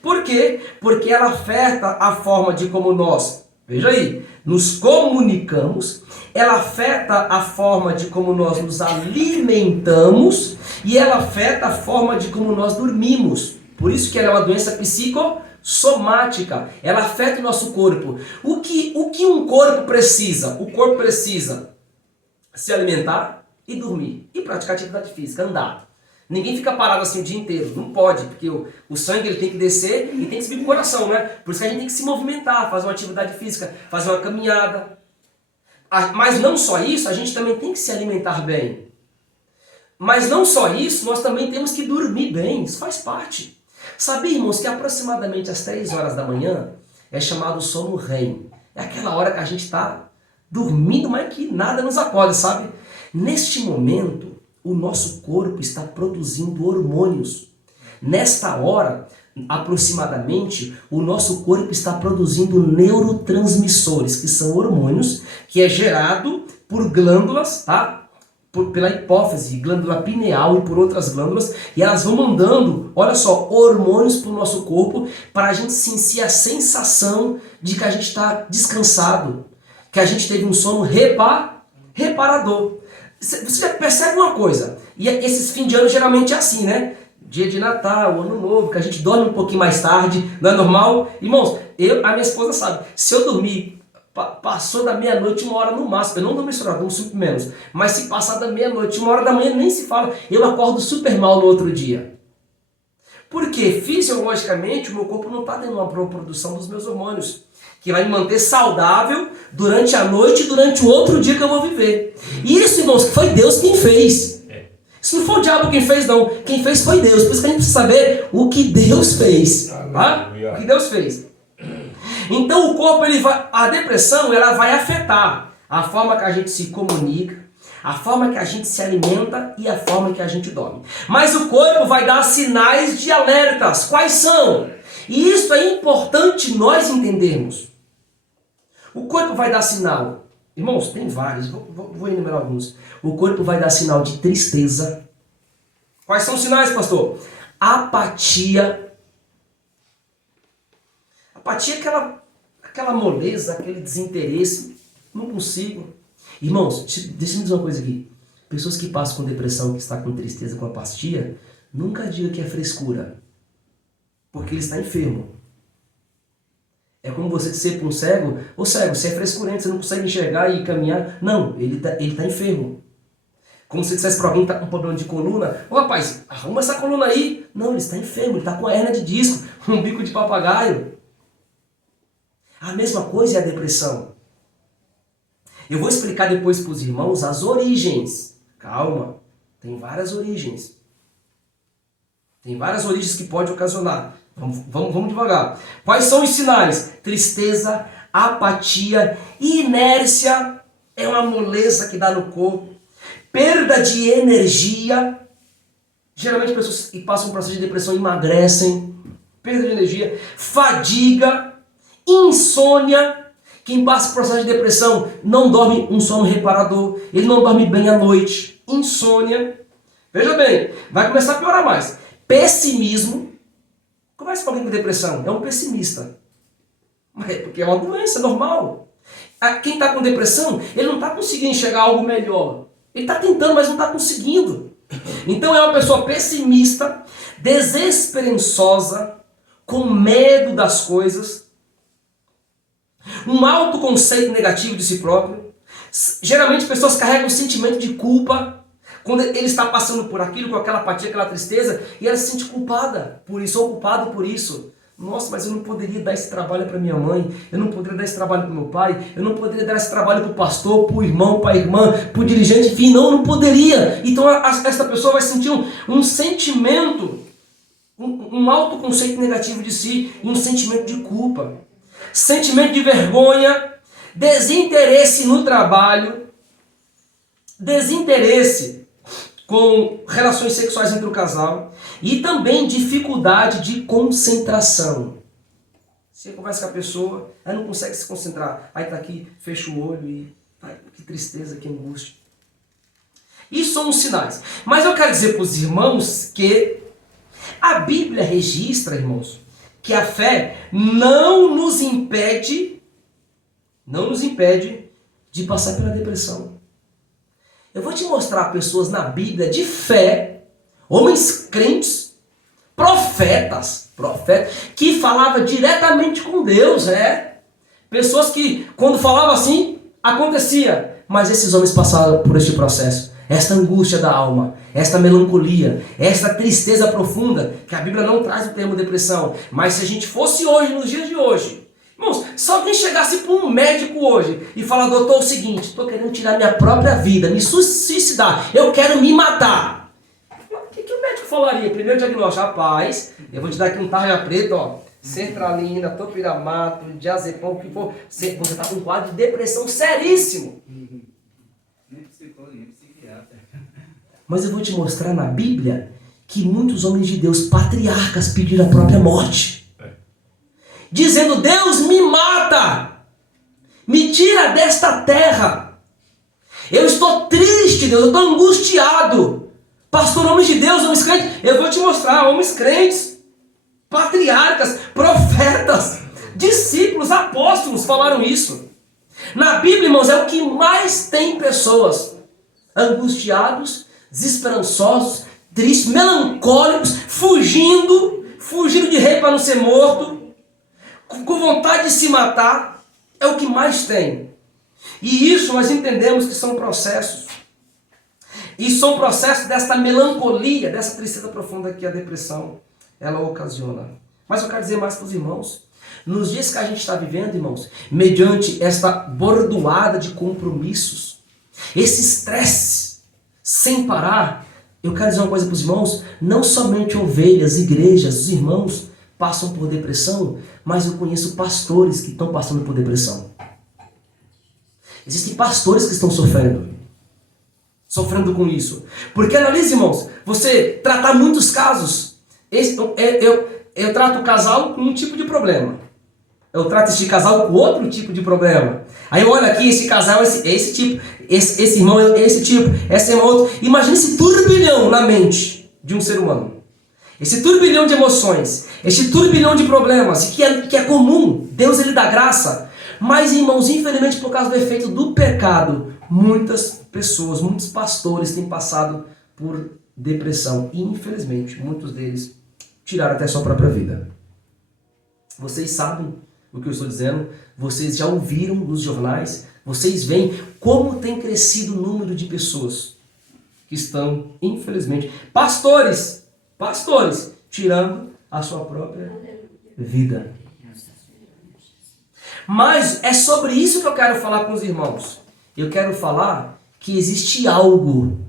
Por quê? Porque ela afeta a forma de como nós, veja aí, nos comunicamos, ela afeta a forma de como nós nos alimentamos e ela afeta a forma de como nós dormimos. Por isso que ela é uma doença psicossomática. Ela afeta o nosso corpo. O que um corpo precisa? O corpo precisa se alimentar e dormir. E praticar atividade física, andar. Ninguém fica parado assim o dia inteiro. Não pode, porque o sangue ele tem que descer e tem que subir pro coração, né? Por isso que a gente tem que se movimentar, fazer uma atividade física, fazer uma caminhada. Mas não só isso, a gente também tem que se alimentar bem. Mas não só isso, nós também temos que dormir bem. Isso faz parte. Sabia, irmãos, que aproximadamente às 3 horas da manhã é chamado sono REM. É aquela hora que a gente está dormindo, mas que nada nos acorda, sabe? Neste momento, o nosso corpo está produzindo hormônios. Nesta hora, aproximadamente, o nosso corpo está produzindo neurotransmissores, que são hormônios, que é gerado por glândulas, tá? Pela hipófise, glândula pineal e por outras glândulas, e elas vão mandando, olha só, hormônios para o nosso corpo, para a gente sentir a sensação de que a gente está descansado, que a gente teve um sono reparador. Você já percebe uma coisa, e esses fim de ano geralmente é assim, né? Dia de Natal, Ano Novo, que a gente dorme um pouquinho mais tarde, não é normal? Irmãos, a minha esposa sabe, se eu dormir, passou da meia-noite, 1 hora no máximo, eu não durmo isso, eu durmo super menos, mas se passar da meia-noite, 1 hora da manhã, nem se fala, eu acordo super mal no outro dia. Porque fisiologicamente o meu corpo não está tendo uma boa produção dos meus hormônios, que vai me manter saudável durante a noite e durante o outro dia que eu vou viver. E isso, irmãos, foi Deus quem fez. Isso não foi o diabo quem fez, não. Quem fez foi Deus. Por isso que a gente precisa saber o que Deus fez. Tá? O que Deus fez. Então o corpo, a depressão, ela vai afetar a forma que a gente se comunica, a forma que a gente se alimenta e a forma que a gente dorme. Mas o corpo vai dar sinais de alertas. Quais são? E isso é importante nós entendermos. O corpo vai dar sinal. Irmãos, tem vários, vou enumerar alguns. O corpo vai dar sinal de tristeza. Quais são os sinais, pastor? Apatia. Apatia é aquela moleza, aquele desinteresse. Não consigo. Irmãos, deixa eu dizer uma coisa aqui. Pessoas que passam com depressão, que estão com tristeza, com apatia, nunca diga que é frescura. Porque ele está enfermo. É como você dizer para um cego, ô cego, você é frescurento, você não consegue enxergar e caminhar. Não, ele tá enfermo. Como se dissesse para alguém que está com problema de coluna, ô rapaz, arruma essa coluna aí. Não, ele está enfermo, ele está com a hernia de disco, um bico de papagaio. A mesma coisa é a depressão. Eu vou explicar depois para os irmãos as origens. Calma, tem várias origens. Tem várias origens que pode ocasionar. Vamos devagar. Quais são os sinais? Tristeza, apatia, inércia, é uma moleza que dá no corpo, perda de energia. Geralmente pessoas que passam por processo de depressão emagrecem, perda de energia, fadiga, insônia. Quem passa por processo de depressão não dorme um sono reparador, ele não dorme bem à noite, insônia. Veja bem, vai começar a piorar mais. Pessimismo. Conversa com alguém com depressão, é um pessimista. Mas porque é uma doença normal. Quem está com depressão, ele não está conseguindo enxergar algo melhor. Ele está tentando, mas não está conseguindo. Então é uma pessoa pessimista, desesperançosa, com medo das coisas, um autoconceito negativo de si próprio. Geralmente pessoas carregam um sentimento de culpa quando ele está passando por aquilo, com aquela apatia, aquela tristeza, e ela se sente culpada por isso, ou culpado por isso. Nossa, mas eu não poderia dar esse trabalho para minha mãe, eu não poderia dar esse trabalho para meu pai, eu não poderia dar esse trabalho para o pastor, para o irmão, para a irmã, para o dirigente, enfim, não poderia. Então essa pessoa vai sentir um sentimento, um autoconceito negativo de si, um sentimento de culpa, sentimento de vergonha, desinteresse no trabalho, desinteresse com relações sexuais entre o casal e também dificuldade de concentração. Você conversa com a pessoa, aí não consegue se concentrar, aí tá aqui, fecha o olho e ai, que tristeza, que angústia. Isso são os sinais. Mas eu quero dizer para os irmãos que a Bíblia registra, irmãos, que a fé não nos impede de passar pela depressão. Eu vou te mostrar pessoas na Bíblia de fé, homens crentes, profetas, que falavam diretamente com Deus, pessoas que quando falavam assim, acontecia. Mas esses homens passaram por este processo, esta angústia da alma, esta melancolia, esta tristeza profunda, que a Bíblia não traz o termo depressão. Mas se a gente fosse hoje, nos dias de hoje, irmãos, se alguém chegasse para um médico hoje e falar, doutor, é o seguinte, estou querendo tirar minha própria vida, me suicidar, eu quero me matar. O que o médico falaria? Primeiro diagnóstico, rapaz, eu vou te dar aqui um tarja preto, ó, sertralina, topiramato, diazepam, o que for, você está com um quadro de depressão seríssimo. Nem psicólogo, nem psiquiatra. Mas eu vou te mostrar na Bíblia que muitos homens de Deus, patriarcas, pediram a própria morte. Dizendo, Deus, me mata, me tira desta terra, eu estou triste, Deus, eu estou angustiado. Pastor, homens de Deus, homens crentes, eu vou te mostrar, homens crentes, patriarcas, profetas, discípulos, apóstolos falaram isso. Na Bíblia, irmãos, é o que mais tem pessoas angustiados, desesperançosos, tristes, melancólicos, fugindo de rei para não ser morto, com vontade de se matar, é o que mais tem. E isso nós entendemos que são processos. E são processos desta melancolia, dessa tristeza profunda que a depressão, ela ocasiona. Mas eu quero dizer mais para os irmãos. Nos dias que a gente está vivendo, irmãos, mediante esta bordoada de compromissos, esse estresse sem parar, eu quero dizer uma coisa para os irmãos, não somente ovelhas, igrejas, os irmãos passam por depressão, mas eu conheço pastores que estão passando por depressão. Existem pastores que estão sofrendo com isso. Porque analise, irmãos, você tratar muitos casos, eu trato o casal com um tipo de problema. Eu trato este casal com outro tipo de problema. Aí eu olho aqui, esse casal é esse tipo, esse irmão é esse tipo, essa irmã é outro. Imagina esse turbilhão na mente de um ser humano. Esse turbilhão de emoções, esse turbilhão de problemas, que é comum, Deus ele dá graça. Mas, irmãos, infelizmente por causa do efeito do pecado, muitas pessoas, muitos pastores têm passado por depressão. E infelizmente, muitos deles tiraram até sua própria vida. Vocês sabem o que eu estou dizendo, vocês já ouviram nos jornais, vocês veem como tem crescido o número de pessoas que estão, infelizmente, pastores, tirando a sua própria vida. Mas é sobre isso que eu quero falar com os irmãos. Eu quero falar que existe algo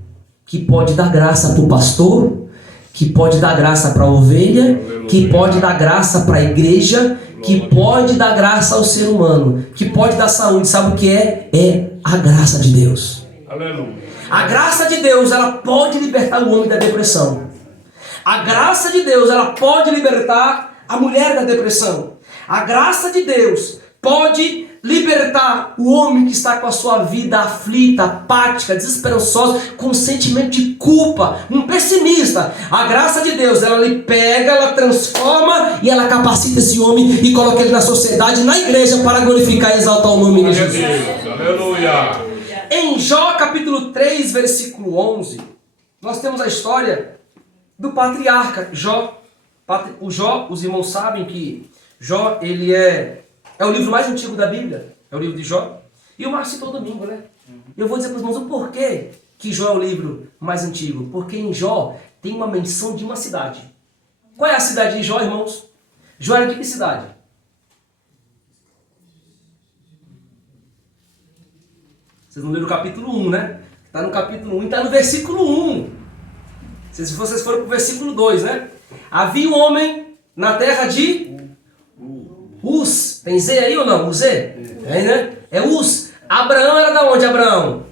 que pode dar graça para o pastor, que pode dar graça para a ovelha, que pode dar graça para a igreja, que pode dar graça ao ser humano, que pode dar saúde. Sabe o que é? É a graça de Deus. Aleluia. A graça de Deus, ela pode libertar o homem da depressão. A graça de Deus, ela pode libertar a mulher da depressão. A graça de Deus pode libertar o homem que está com a sua vida aflita, apática, desesperançosa, com um sentimento de culpa, um pessimista. A graça de Deus, ela lhe pega, ela transforma e ela capacita esse homem e coloca ele na sociedade, na igreja, para glorificar e exaltar o nome de Jesus. Aleluia. Em Jó capítulo 3, versículo 11, nós temos a história do patriarca Jó. O Jó, os irmãos sabem que Jó, ele é o livro mais antigo da Bíblia, é o livro de Jó. E o Marcos citou domingo, né? Eu vou dizer para os irmãos o porquê que Jó é o livro mais antigo. Porque em Jó tem uma menção de uma cidade. Qual é a cidade de Jó, irmãos? Jó era de que cidade? Vocês não leram o capítulo 1, né? Está no capítulo 1 e está no versículo 1. Se vocês forem para o versículo 2, né? Havia um homem na terra de Uz. Tem Z aí ou não? Uz? Tem, né? É Uz. Abraão era da onde, Abraão?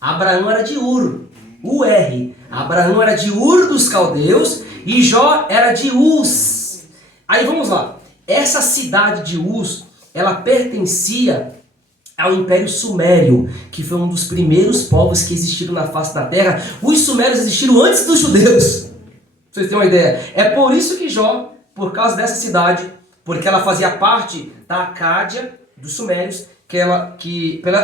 Abraão era de Ur. U-R. Abraão era de Ur dos Caldeus e Jó era de Uz. Aí vamos lá. Essa cidade de Uz, ela pertencia ao Império Sumério, que foi um dos primeiros povos que existiram na face da terra. Os sumérios existiram antes dos judeus. Pra vocês terem uma ideia. É por isso que Jó, por causa dessa cidade, porque ela fazia parte da Acádia dos sumérios,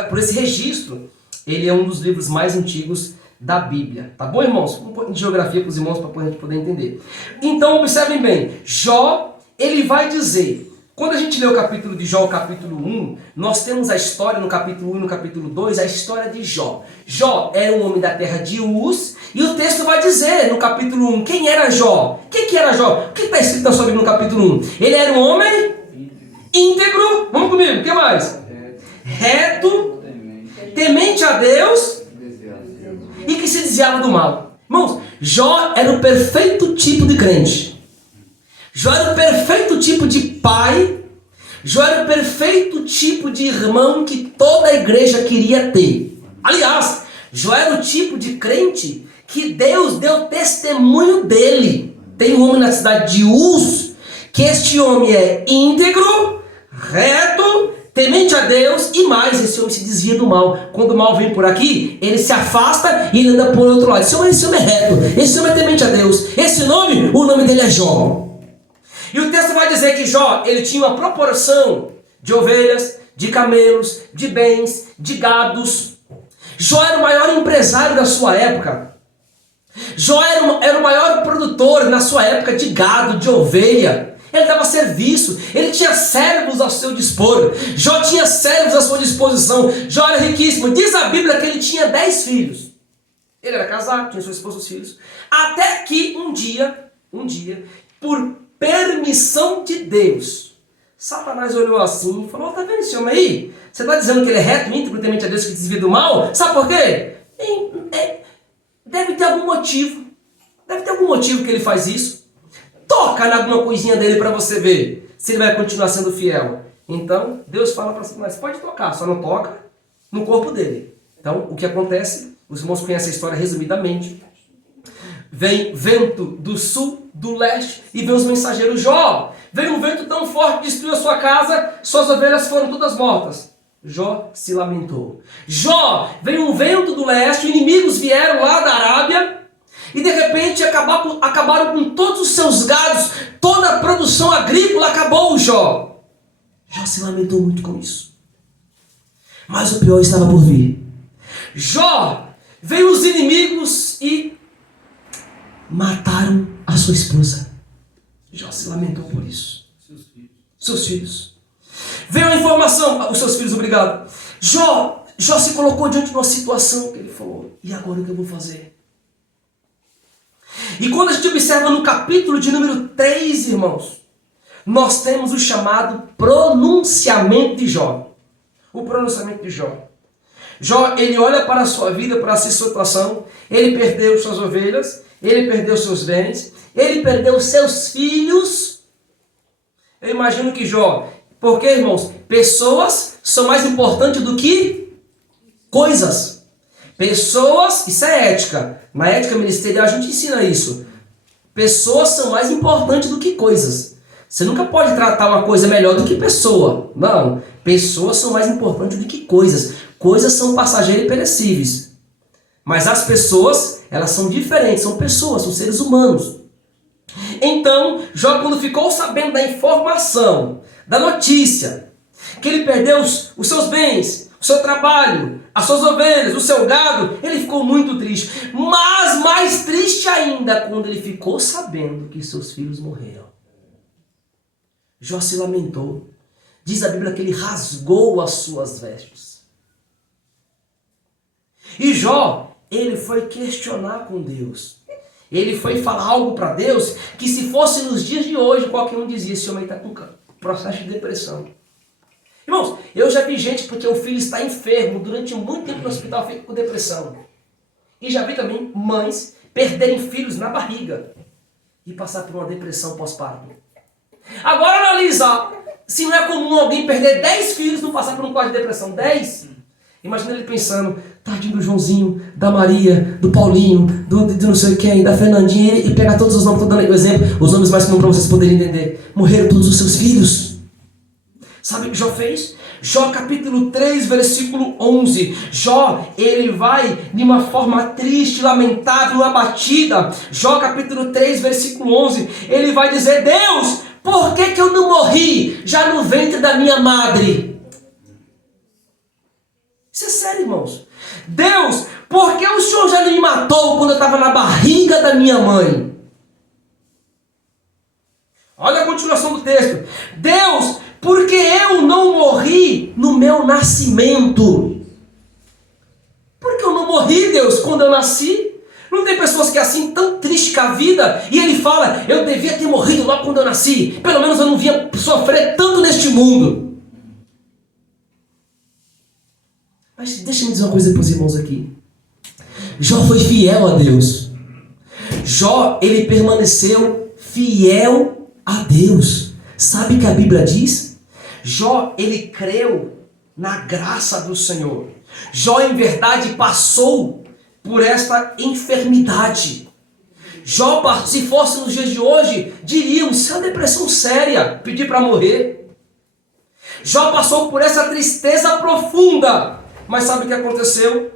por esse registro, ele é um dos livros mais antigos da Bíblia. Tá bom, irmãos? Um pouco de geografia para os irmãos, para a gente poder entender. Então, observem bem. Jó, ele vai dizer... Quando a gente lê o capítulo de Jó, o capítulo 1, nós temos a história no capítulo 1 e no capítulo 2, a história de Jó. Jó era um homem da terra de Uz, e o texto vai dizer no capítulo 1, quem era Jó? O que era Jó? O que está escrito na sua Bíblia no capítulo 1? Ele era um homem íntegro, vamos comigo, o que mais? Reto, temente a Deus e que se desviava do mal. Irmãos, Jó era o perfeito tipo de crente. Jó era o perfeito tipo de pai. Jó era o perfeito tipo de irmão que toda a igreja queria ter. Aliás, Jó era o tipo de crente que Deus deu testemunho dele. Tem um homem na cidade de Uz, que este homem é íntegro, reto, temente a Deus e mais, esse homem se desvia do mal. Quando o mal vem por aqui, ele se afasta e ele anda por outro lado. Esse homem é reto, esse homem é temente a Deus. O nome dele é Jó. E o texto vai dizer que Jó, ele tinha uma proporção de ovelhas, de camelos, de bens, de gados. Jó era o maior empresário da sua época. Jó era o maior produtor na sua época de gado, de ovelha. Ele dava serviço, ele tinha servos ao seu dispor. Jó tinha servos à sua disposição. Jó era riquíssimo. Diz a Bíblia que ele tinha 10 filhos. Ele era casado, tinha sua esposa e os filhos. Até que um dia, por permissão de Deus, Satanás olhou assim e falou: tá vendo esse homem aí? Você está dizendo que ele é reto, íntegro, temente a Deus, que desvia do mal? Sabe por quê? Deve ter algum motivo. Deve ter algum motivo que ele faz isso. Toca em alguma coisinha dele para você ver se ele vai continuar sendo fiel. Então, Deus fala para Satanás: pode tocar, só não toca no corpo dele. Então, o que acontece? Os irmãos conhecem a história resumidamente. Vem vento do sul, do leste, e vem os mensageiros: Jó, veio um vento tão forte, destruiu a sua casa, suas ovelhas foram todas mortas. Jó se lamentou. Jó, veio um vento do leste, inimigos vieram lá da Arábia, e de repente acabaram com todos os seus gados, toda a produção agrícola acabou. Jó se lamentou muito com isso. Mas o pior estava por vir. Jó, veio os inimigos e mataram a sua esposa. Jó se lamentou por isso. Seus filhos. Veio a informação, os seus filhos, obrigado. Jó se colocou diante de uma situação que ele falou: e agora o que eu vou fazer? E quando a gente observa no capítulo de número 3, irmãos, nós temos o chamado pronunciamento de Jó. O pronunciamento de Jó. Jó, ele olha para a sua vida, para a sua situação. Ele perdeu suas ovelhas, ele perdeu seus bens, ele perdeu seus filhos. Eu imagino que Jó... Porque, irmãos, pessoas são mais importantes do que coisas. Pessoas, isso é ética. Na ética ministerial a gente ensina isso. Pessoas são mais importantes do que coisas. Você nunca pode tratar uma coisa melhor do que pessoa. Não. Pessoas são mais importantes do que coisas. Coisas são passageiras e perecíveis. Mas as pessoas, elas são diferentes, são pessoas, são seres humanos. Então, Jó, quando ficou sabendo da informação, da notícia, que ele perdeu os seus bens, o seu trabalho, as suas ovelhas, o seu gado, ele ficou muito triste. Mas mais triste ainda quando ele ficou sabendo que seus filhos morreram. Jó se lamentou. Diz a Bíblia que ele rasgou as suas vestes. E Jó, ele foi questionar com Deus. Ele foi falar algo para Deus que, se fosse nos dias de hoje, qualquer um dizia: esse homem está com processo de depressão. Irmãos, eu já vi gente porque o filho está enfermo durante muito tempo no hospital, fica com depressão. E já vi também mães perderem filhos na barriga e passar por uma depressão pós-parto. Agora analisa, se não é comum alguém perder 10 filhos e não passar por um quadro de depressão. 10? Imagina ele pensando: tadinho do Joãozinho, da Maria, do Paulinho, de não sei quem, da Fernandinha, e pegar todos os nomes, estou dando o exemplo, os nomes mais comuns para vocês poderem entender. Morreram todos os seus filhos. Sabe o que Jó fez? Jó capítulo 3, versículo 11. Jó, ele vai de uma forma triste, lamentável, abatida. Jó capítulo 3, versículo 11. Ele vai dizer: Deus, por que eu não morri já no ventre da minha madre? Isso é sério, irmãos. Deus, por que o Senhor já não me matou quando eu estava na barriga da minha mãe? Olha a continuação do texto. Deus, porque eu não morri no meu nascimento? Por que eu não morri, Deus, quando eu nasci? Não tem pessoas que é assim, tão triste com a vida, e ele fala: eu devia ter morrido logo quando eu nasci. Pelo menos eu não via sofrer tanto neste mundo. Mas deixa eu dizer uma coisa para os irmãos aqui. Jó foi fiel a Deus. Jó, ele permaneceu fiel a Deus. Sabe o que a Bíblia diz? Jó, ele creu na graça do Senhor. Jó, em verdade, passou por esta enfermidade. Jó, se fosse nos dias de hoje, diríamos: isso é uma depressão séria, pedir para morrer. Jó passou por essa tristeza profunda. Mas sabe o que aconteceu?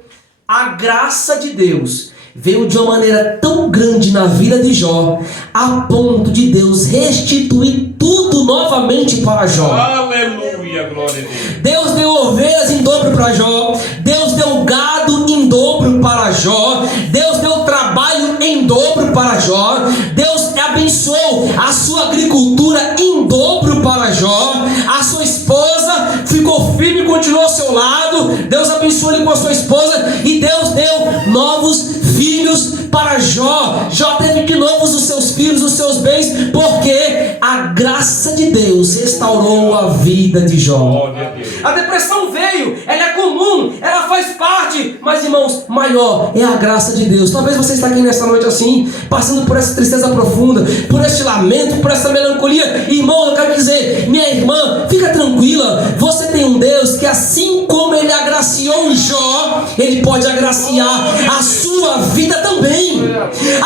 A graça de Deus veio de uma maneira tão grande na vida de Jó, a ponto de Deus restituir tudo novamente para Jó. Aleluia, glória a Deus. Deus deu ovelhas em dobro para Jó. Deus deu gado em dobro para Jó. Deus deu trabalho em dobro para Jó. Deus abençoou a sua agricultura em dobro para Jó. A sua esposa ficou firme e continuou ao seu lado. Deus abençoou ele com a sua esposa. E Deus deu novos filhos para Jó. Jó teve de novo os seus filhos, os seus bens, porque a graça de Deus restaurou a vida de Jó. A depressão veio, ela é comum, ela faz parte, mas, irmãos, maior é a graça de Deus. Talvez você está aqui nessa noite assim, passando por essa tristeza profunda, por este lamento, por essa melancolia. Irmão, eu quero dizer, minha irmã, fica tranquila, você tem um Deus que, assim como ele agraciou Jó, ele pode agraciar a sua vida também.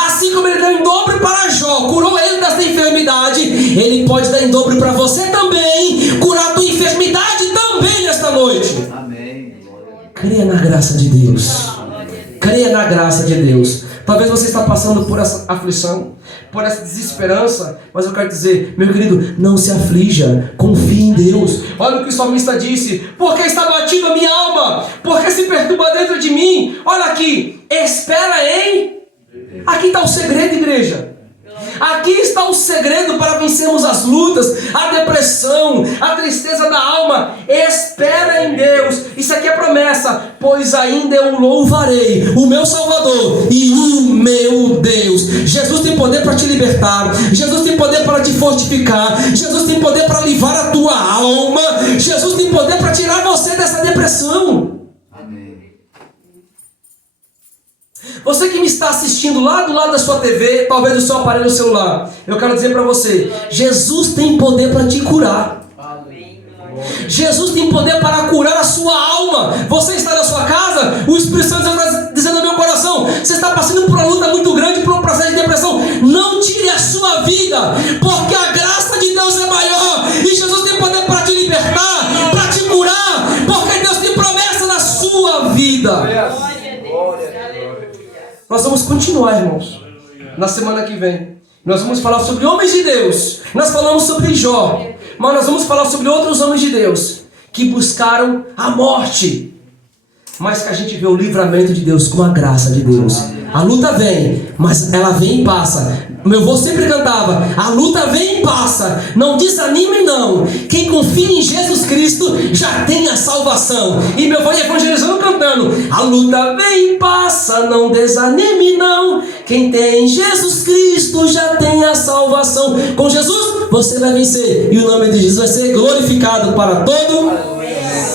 Assim como ele deu em dobro para Jó, curou ele dessa enfermidade, ele pode dar em dobro para você também, curar a tua enfermidade também nesta noite. Amém. Creia na graça de Deus. Creia na graça de Deus. Talvez você está passando por essa aflição, por essa desesperança, mas eu quero dizer, meu querido, não se aflija, confie em Deus. Olha o que o salmista disse: porque está batido a minha alma, porque se perturba dentro de mim. Olha aqui, espera em... Aqui está o segredo, igreja. Aqui está o segredo para vencermos as lutas, a depressão, a tristeza da alma. Espera em Deus. Isso aqui é promessa. Pois ainda eu louvarei o meu Salvador e o meu Deus. Jesus tem poder para te libertar. Jesus tem poder para te fortificar. Jesus tem poder para livrar a tua alma. Jesus tem poder para tirar você dessa depressão. Você que me está assistindo lá do lado da sua TV, talvez do seu aparelho celular, eu quero dizer para você: Jesus tem poder para te curar. Jesus tem poder para curar a sua alma. Você está na sua casa, o Espírito Santo está dizendo no meu coração: você está passando por uma luta muito grande, por um processo de depressão. Não tire a sua vida, porque a graça de Deus é maior. E Jesus tem poder para te libertar, para te curar. Nós vamos continuar, irmãos, na semana que vem. Nós vamos falar sobre homens de Deus. Nós falamos sobre Jó, mas nós vamos falar sobre outros homens de Deus que buscaram a morte, mas que a gente vê o livramento de Deus com a graça de Deus. A luta vem, mas ela vem e passa. Meu avô sempre cantava: a luta vem e passa, não desanime não. Quem confia em Jesus Cristo já tem a salvação. E meu avô ia evangelizando cantando: a luta vem e passa, não desanime não. Quem tem Jesus Cristo já tem a salvação. Com Jesus você vai vencer, e o nome de Jesus vai ser glorificado para todo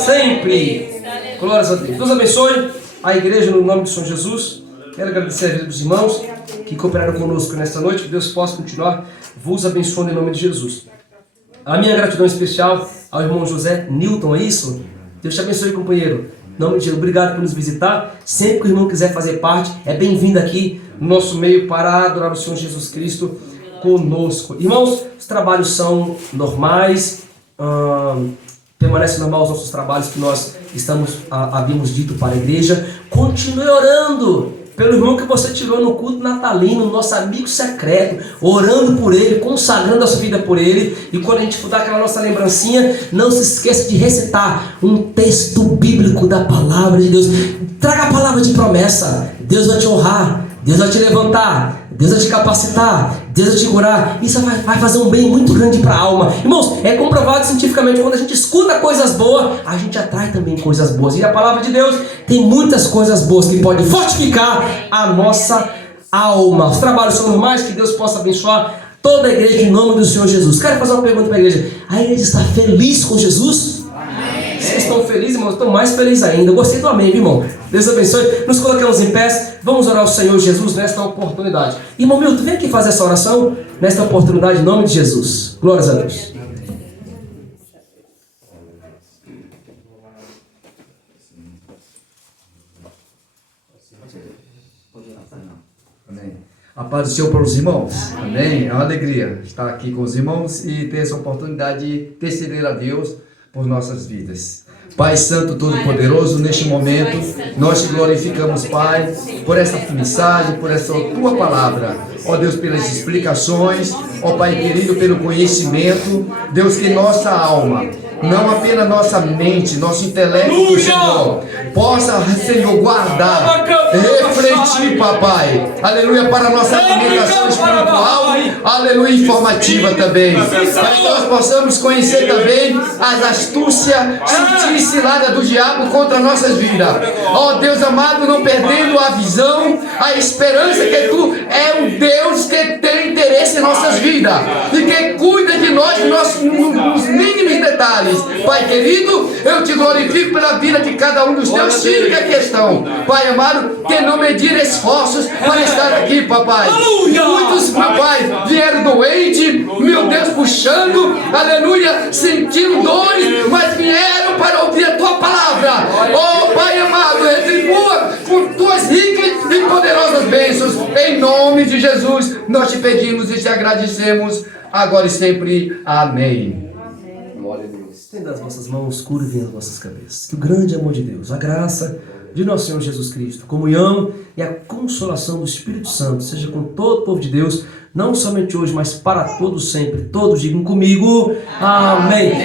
sempre. Glórias a Deus. Deus abençoe a igreja no nome do Senhor Jesus. Quero agradecer a vida dos irmãos que cooperaram conosco nesta noite. Que Deus possa continuar vos abençoando em nome de Jesus. A minha gratidão especial ao irmão José Newton, é isso? Deus te abençoe, companheiro. Em nome de Jesus, obrigado por nos visitar. Sempre que o irmão quiser fazer parte, é bem-vindo aqui no nosso meio para adorar o Senhor Jesus Cristo conosco. Irmãos, os trabalhos são normais. Permanece normal os nossos trabalhos que nós havíamos dito para a igreja. Continue orando pelo irmão que você tirou no culto natalino, nosso amigo secreto, orando por ele, consagrando a sua vida por ele. E quando a gente for dar aquela nossa lembrancinha, não se esqueça de recitar um texto bíblico da palavra de Deus. Traga a palavra de promessa. Deus vai te honrar, Deus vai te levantar, Deus vai te capacitar, Deus vai te curar. Isso vai fazer um bem muito grande para a alma. Irmãos, é comprovado cientificamente, quando a gente escuta coisas boas, a gente atrai também coisas boas. E a palavra de Deus tem muitas coisas boas que podem fortificar a nossa alma. Os trabalhos são normais, que Deus possa abençoar toda a igreja em nome do Senhor Jesus. Quero fazer uma pergunta para a igreja: a igreja está feliz com Jesus? Vocês estão felizes, irmãos? Estão mais felizes ainda. Eu gostei do amém, irmão. Deus abençoe. Nos colocamos em pés. Vamos orar ao Senhor Jesus nesta oportunidade. Irmão Milton, vem aqui fazer essa oração nesta oportunidade em nome de Jesus. Glórias a Deus. Amém. A paz do Senhor para os irmãos. Amém. É uma alegria estar aqui com os irmãos e ter essa oportunidade de interceder a Deus por nossas vidas. Pai Santo Todo-Poderoso, neste momento, nós te glorificamos, Pai, por essa mensagem, por essa tua palavra. Ó Deus, pelas explicações, ó Pai querido, pelo conhecimento. Deus, que nossa alma, não apenas nossa mente, nosso intelecto, Senhor, possa, Senhor, guardar, refletir, papai, aleluia, para a nossa alimentação espiritual, aleluia, informativa também, para que nós possamos conhecer também as astúcias, sutis e cilada do diabo contra nossas vidas. Ó Deus amado, não perdendo a visão, a esperança que tu é um Deus que tem interesse em nossas vidas e que cuida de nós nos mínimos detalhes. Pai querido, eu te glorifico pela vida de cada um dos teus filhos que aqui estão. Pai amado, que não medir esforços para estar aqui, papai. Muitos, meu pai, vieram doentes, meu Deus, puxando, aleluia, sentindo dores, mas vieram para ouvir a tua palavra. Oh, Pai amado, retribua com tuas ricas e poderosas bênçãos. Em nome de Jesus, nós te pedimos e te agradecemos, agora e sempre. Amém. Glória a Deus. Estenda as vossas mãos, curvem as vossas cabeças. Que o grande amor de Deus, a graça de nosso Senhor Jesus Cristo, a comunhão e a consolação do Espírito Santo seja com todo o povo de Deus, não somente hoje, mas para todos sempre. Todos digam comigo, amém.